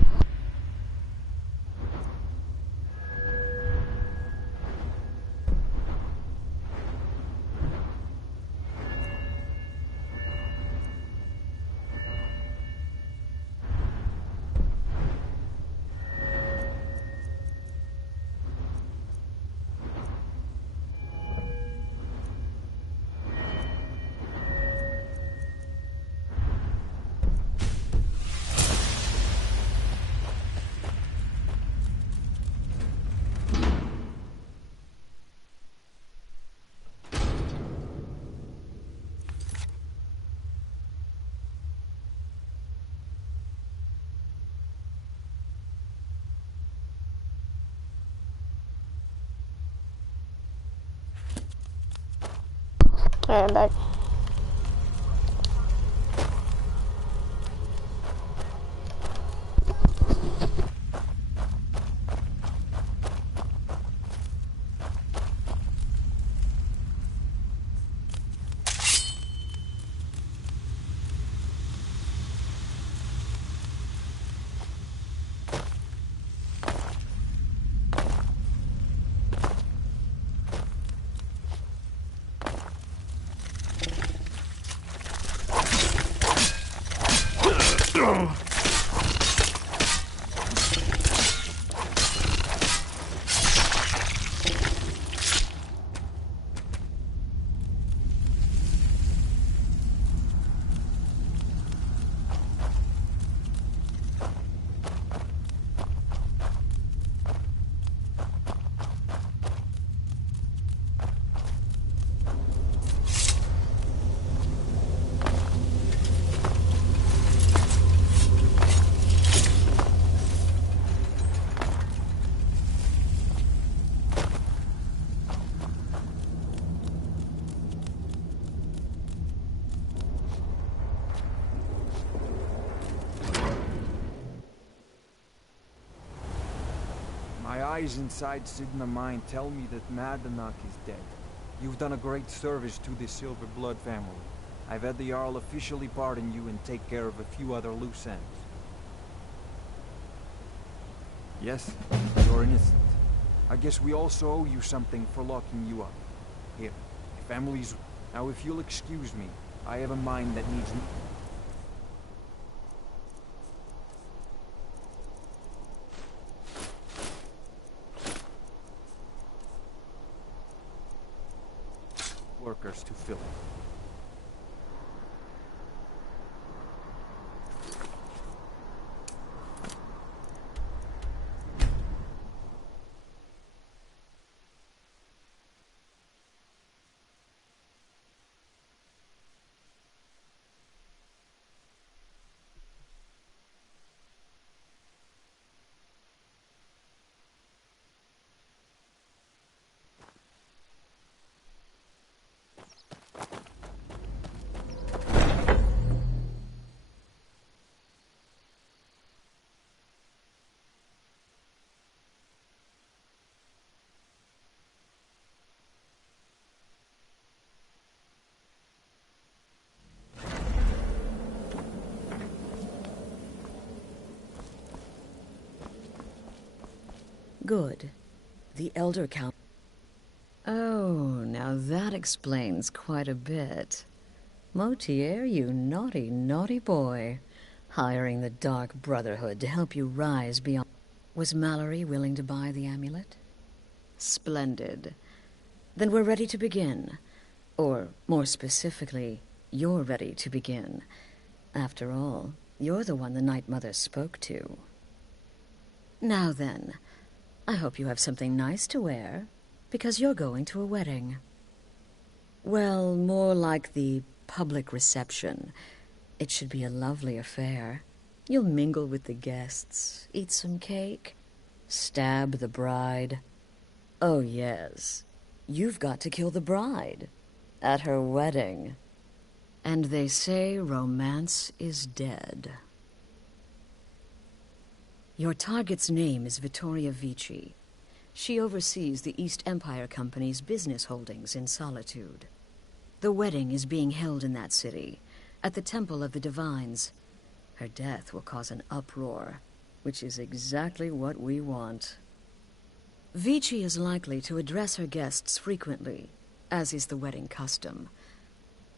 Alright, I'm back. My eyes inside Sigma Mine tell me that Madanach is dead. You've done a great service to the Silver Blood family. I've had the Jarl officially pardon you and take care of a few other loose ends. Yes, you're innocent. I guess we also owe you something for locking you up. Here, your family's... Now if you'll excuse me, I have a mine that needs... workers to fill it. Good. The Elder Count. Oh, now that explains quite a bit. Motier, you naughty, naughty boy. Hiring the Dark Brotherhood to help you rise beyond... Was Mallory willing to buy the amulet? Splendid. Then we're ready to begin. Or, more specifically, you're ready to begin. After all, you're the one the Night Mother spoke to. Now then... I hope you have something nice to wear, because you're going to a wedding. Well, more like the public reception. It should be a lovely affair. You'll mingle with the guests, eat some cake, stab the bride. Oh, yes, you've got to kill the bride at her wedding. And they say romance is dead. Your target's name is Vittoria Vici. She oversees the East Empire Company's business holdings in Solitude. The wedding is being held in that city, at the Temple of the Divines. Her death will cause an uproar, which is exactly what we want. Vici is likely to address her guests frequently, as is the wedding custom.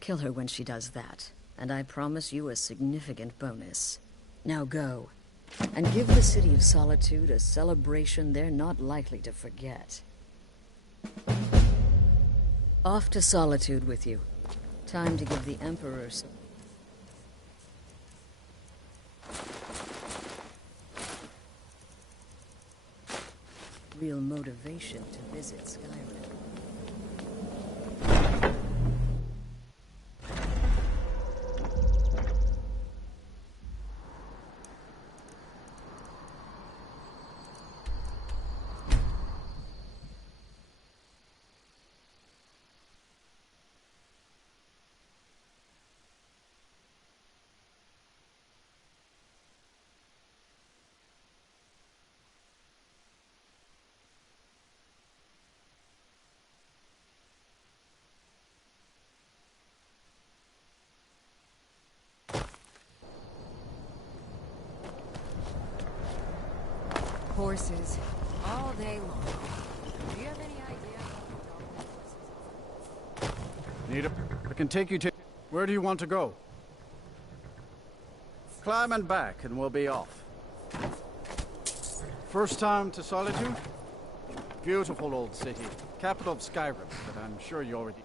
Kill her when she does that, and I promise you a significant bonus. Now go. And give the city of Solitude a celebration they're not likely to forget. Off to Solitude with you. Time to give the Emperor some... real motivation to visit Skyrim. Horses, all day long. Do you have any idea? Nita, I can take you to... Where do you want to go? Climb and back, and we'll be off. First time to Solitude? Beautiful old city. Capital of Skyrim, but I'm sure you already...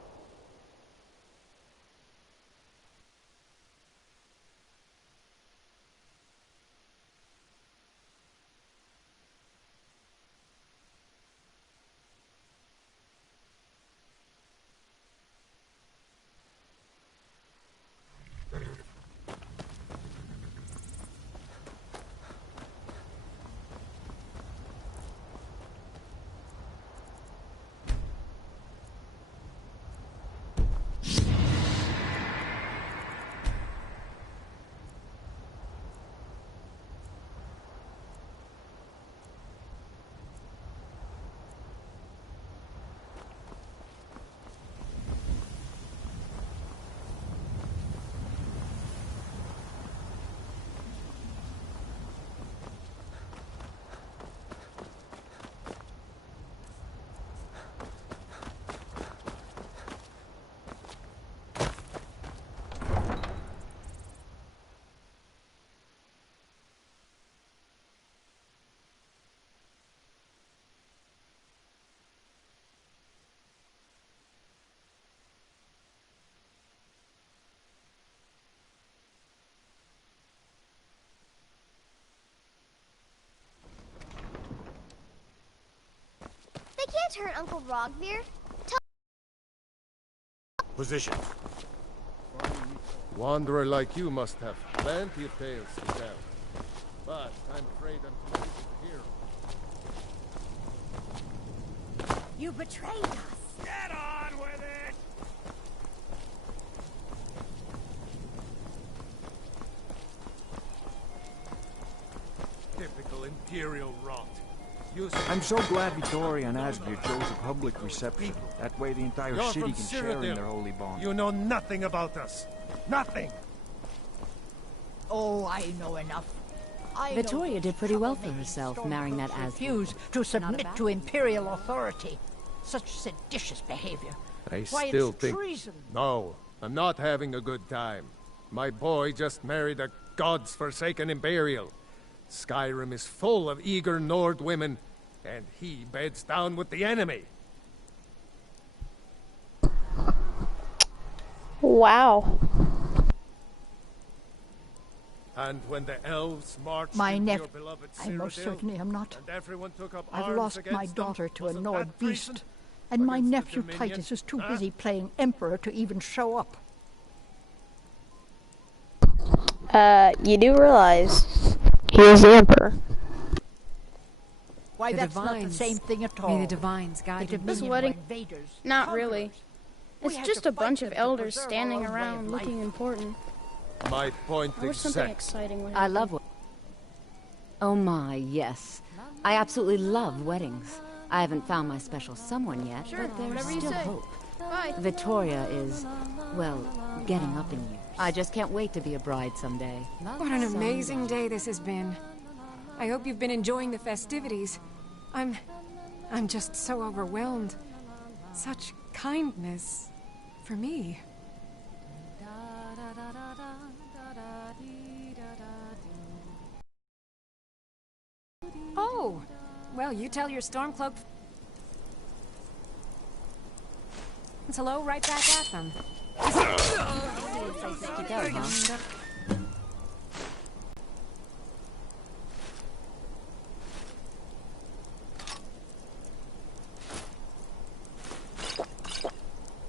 turn Uncle Rogvir? Positions. Wanderer like you must have plenty of tales to tell. But I'm afraid I'm too busy to hear. You betrayed us. Get on with it! Typical Imperial rot. I'm so glad Vittoria and Asgir chose a public reception. That way the entire You're city from can share in their holy bond. You know nothing about us. Nothing! Oh, I know enough. Vittoria did pretty well for herself, marrying that Asgir. Refuse to submit to Imperial authority. Such seditious behavior. I Why, still it's think... treason. No, I'm not having a good time. My boy just married a god's-forsaken Imperial. Skyrim is full of eager Nord women, and he beds down with the enemy. Wow. And when the elves marched My into nephew. your beloved I most Cyrodiil, certainly am not. and everyone took up I've arms lost my against them, daughter to a wasn't Nord that beast, treason? and my Against the nephew Dominion? Titus is too Huh? busy playing Emperor to even show up. You do realize he is the Emperor. Why, The that's not the divines. same thing at all. May the divines guide The you. Dominion This wedding- were invaders, Not conquerors. really. We It's had just to a bunch fight of them to elders preserve standing our own way of around looking life. important. My point Or something exact. exciting would I happen. love Oh my, yes. I absolutely love weddings. I haven't found my special someone yet, Sure, but there's whatever you still say. hope. Bye. Victoria is, well, getting up in years. I just can't wait to be a bride someday. What an amazing day this has been. I hope you've been enjoying the festivities. I'm just so overwhelmed. Such kindness for me. Oh, well, you tell your Stormcloak. Hello, right back at them. To go, huh?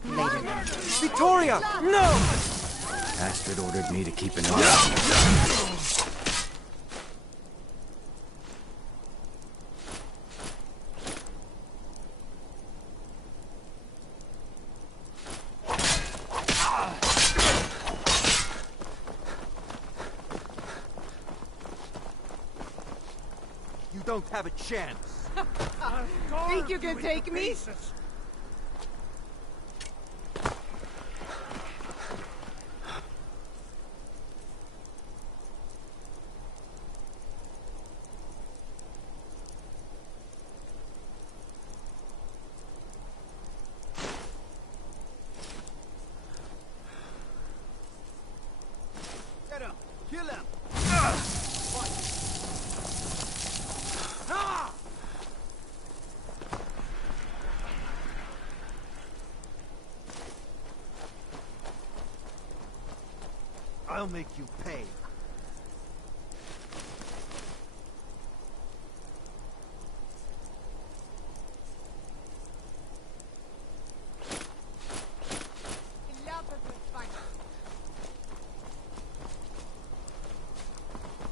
Later. Victoria! No! Astrid ordered me to keep an eye on you. You don't have a chance. Think you can take me? Get him! Kill him! I'll make you pay.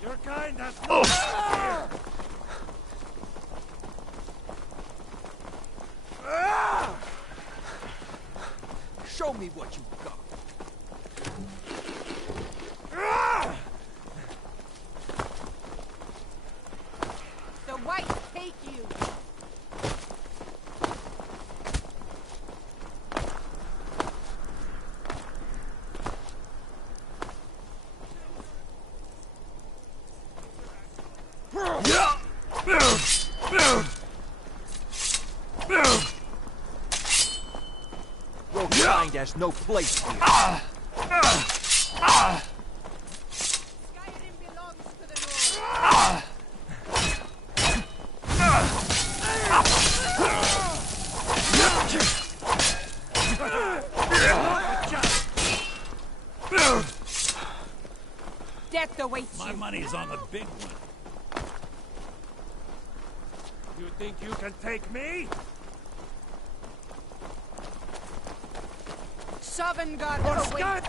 Your kind has no fear. Show me what you got. The whites take you. Your kind has no place here. Skyrim belongs to the North. Death awaits My you. money's on the big one. You think you can take me? Sovngarde away!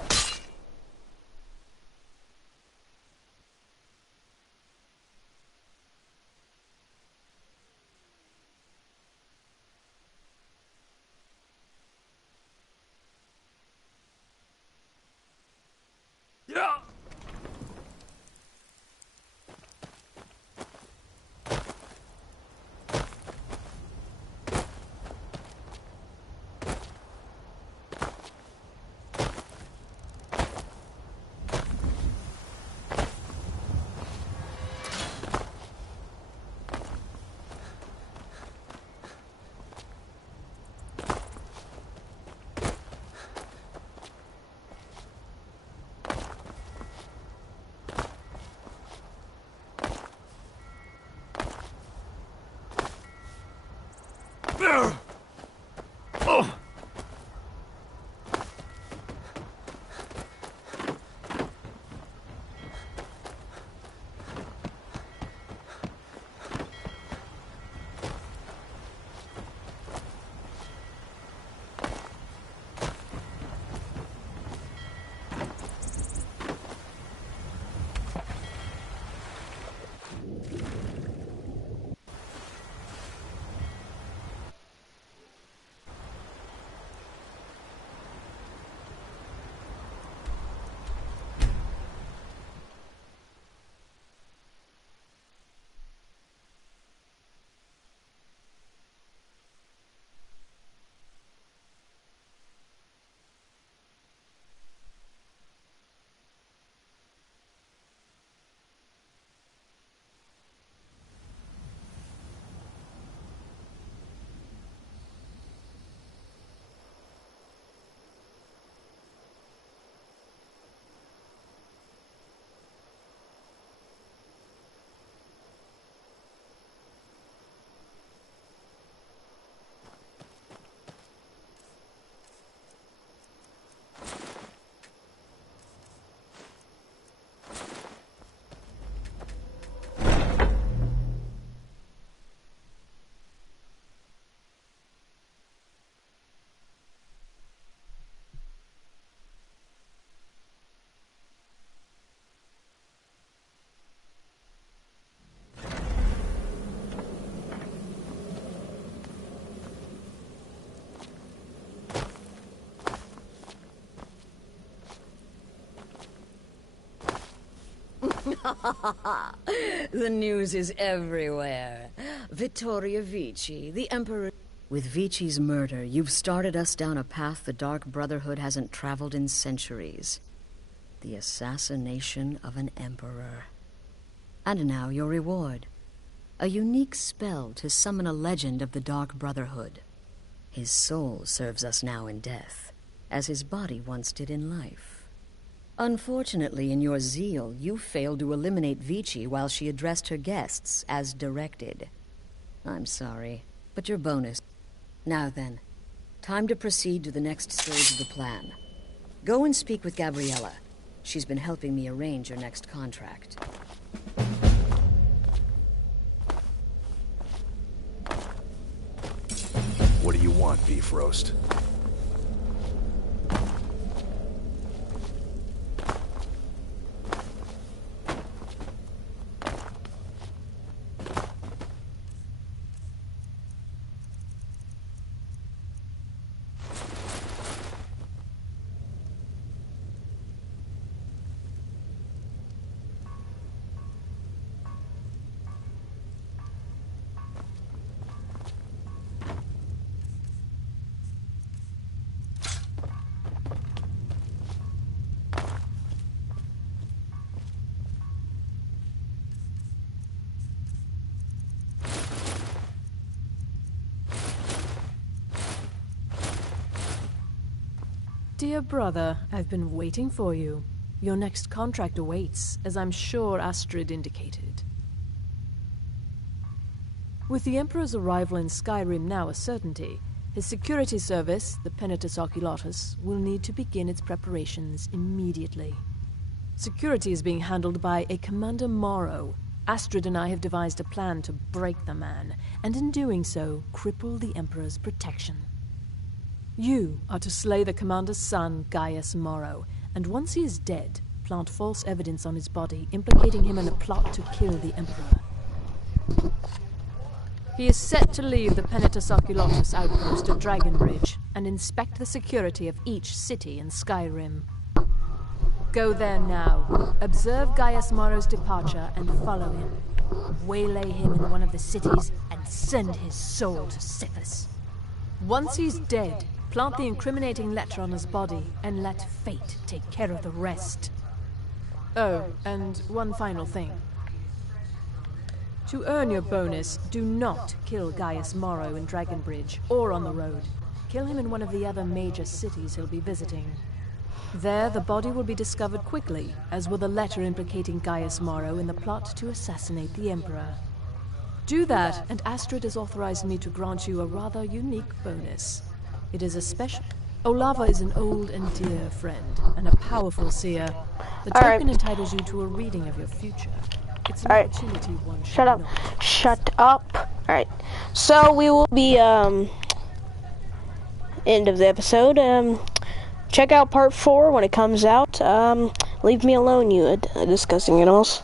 The news is everywhere. Vittoria Vici, the Emperor... With Vici's murder, you've started us down a path the Dark Brotherhood hasn't traveled in centuries. The assassination of an Emperor. And now your reward. A unique spell to summon a legend of the Dark Brotherhood. His soul serves us now in death, as his body once did in life. Unfortunately, in your zeal, you failed to eliminate Vici while she addressed her guests, as directed. I'm sorry, but your bonus... Now then, time to proceed to the next stage of the plan. Go and speak with Gabriella. She's been helping me arrange your next contract. What do you want, beef roast? Dear brother, I've been waiting for you. Your next contract awaits, as I'm sure Astrid indicated. With the Emperor's arrival in Skyrim now a certainty, his security service, the Penitus Oculatus, will need to begin its preparations immediately. Security is being handled by a Commander Morrow. Astrid and I have devised a plan to break the man, and in doing so, cripple the Emperor's protection. You are to slay the commander's son, Gaius Morrow, and once he is dead, plant false evidence on his body, implicating him in a plot to kill the Emperor. He is set to leave the Penitus Oculatus outpost at Dragonbridge and inspect the security of each city in Skyrim. Go there now, observe Gaius Morrow's departure and follow him. Waylay him in one of the cities and send his soul to Sithis. Once he's dead, plant the incriminating letter on his body and let fate take care of the rest. Oh, and one final thing. To earn your bonus, do not kill Gaius Morrow in Dragonbridge or on the road. Kill him in one of the other major cities he'll be visiting. There, the body will be discovered quickly, as will the letter implicating Gaius Morrow in the plot to assassinate the Emperor. Do that, and Astrid has authorized me to grant you a rather unique bonus. It is a special... Olava is an old and dear friend, and a powerful seer. The token entitles you to a reading of your future. It's an opportunity one should not. Shut up. Alright. So we will be, end of the episode. Check out part 4 when it comes out. Leave me alone, you disgusting animals.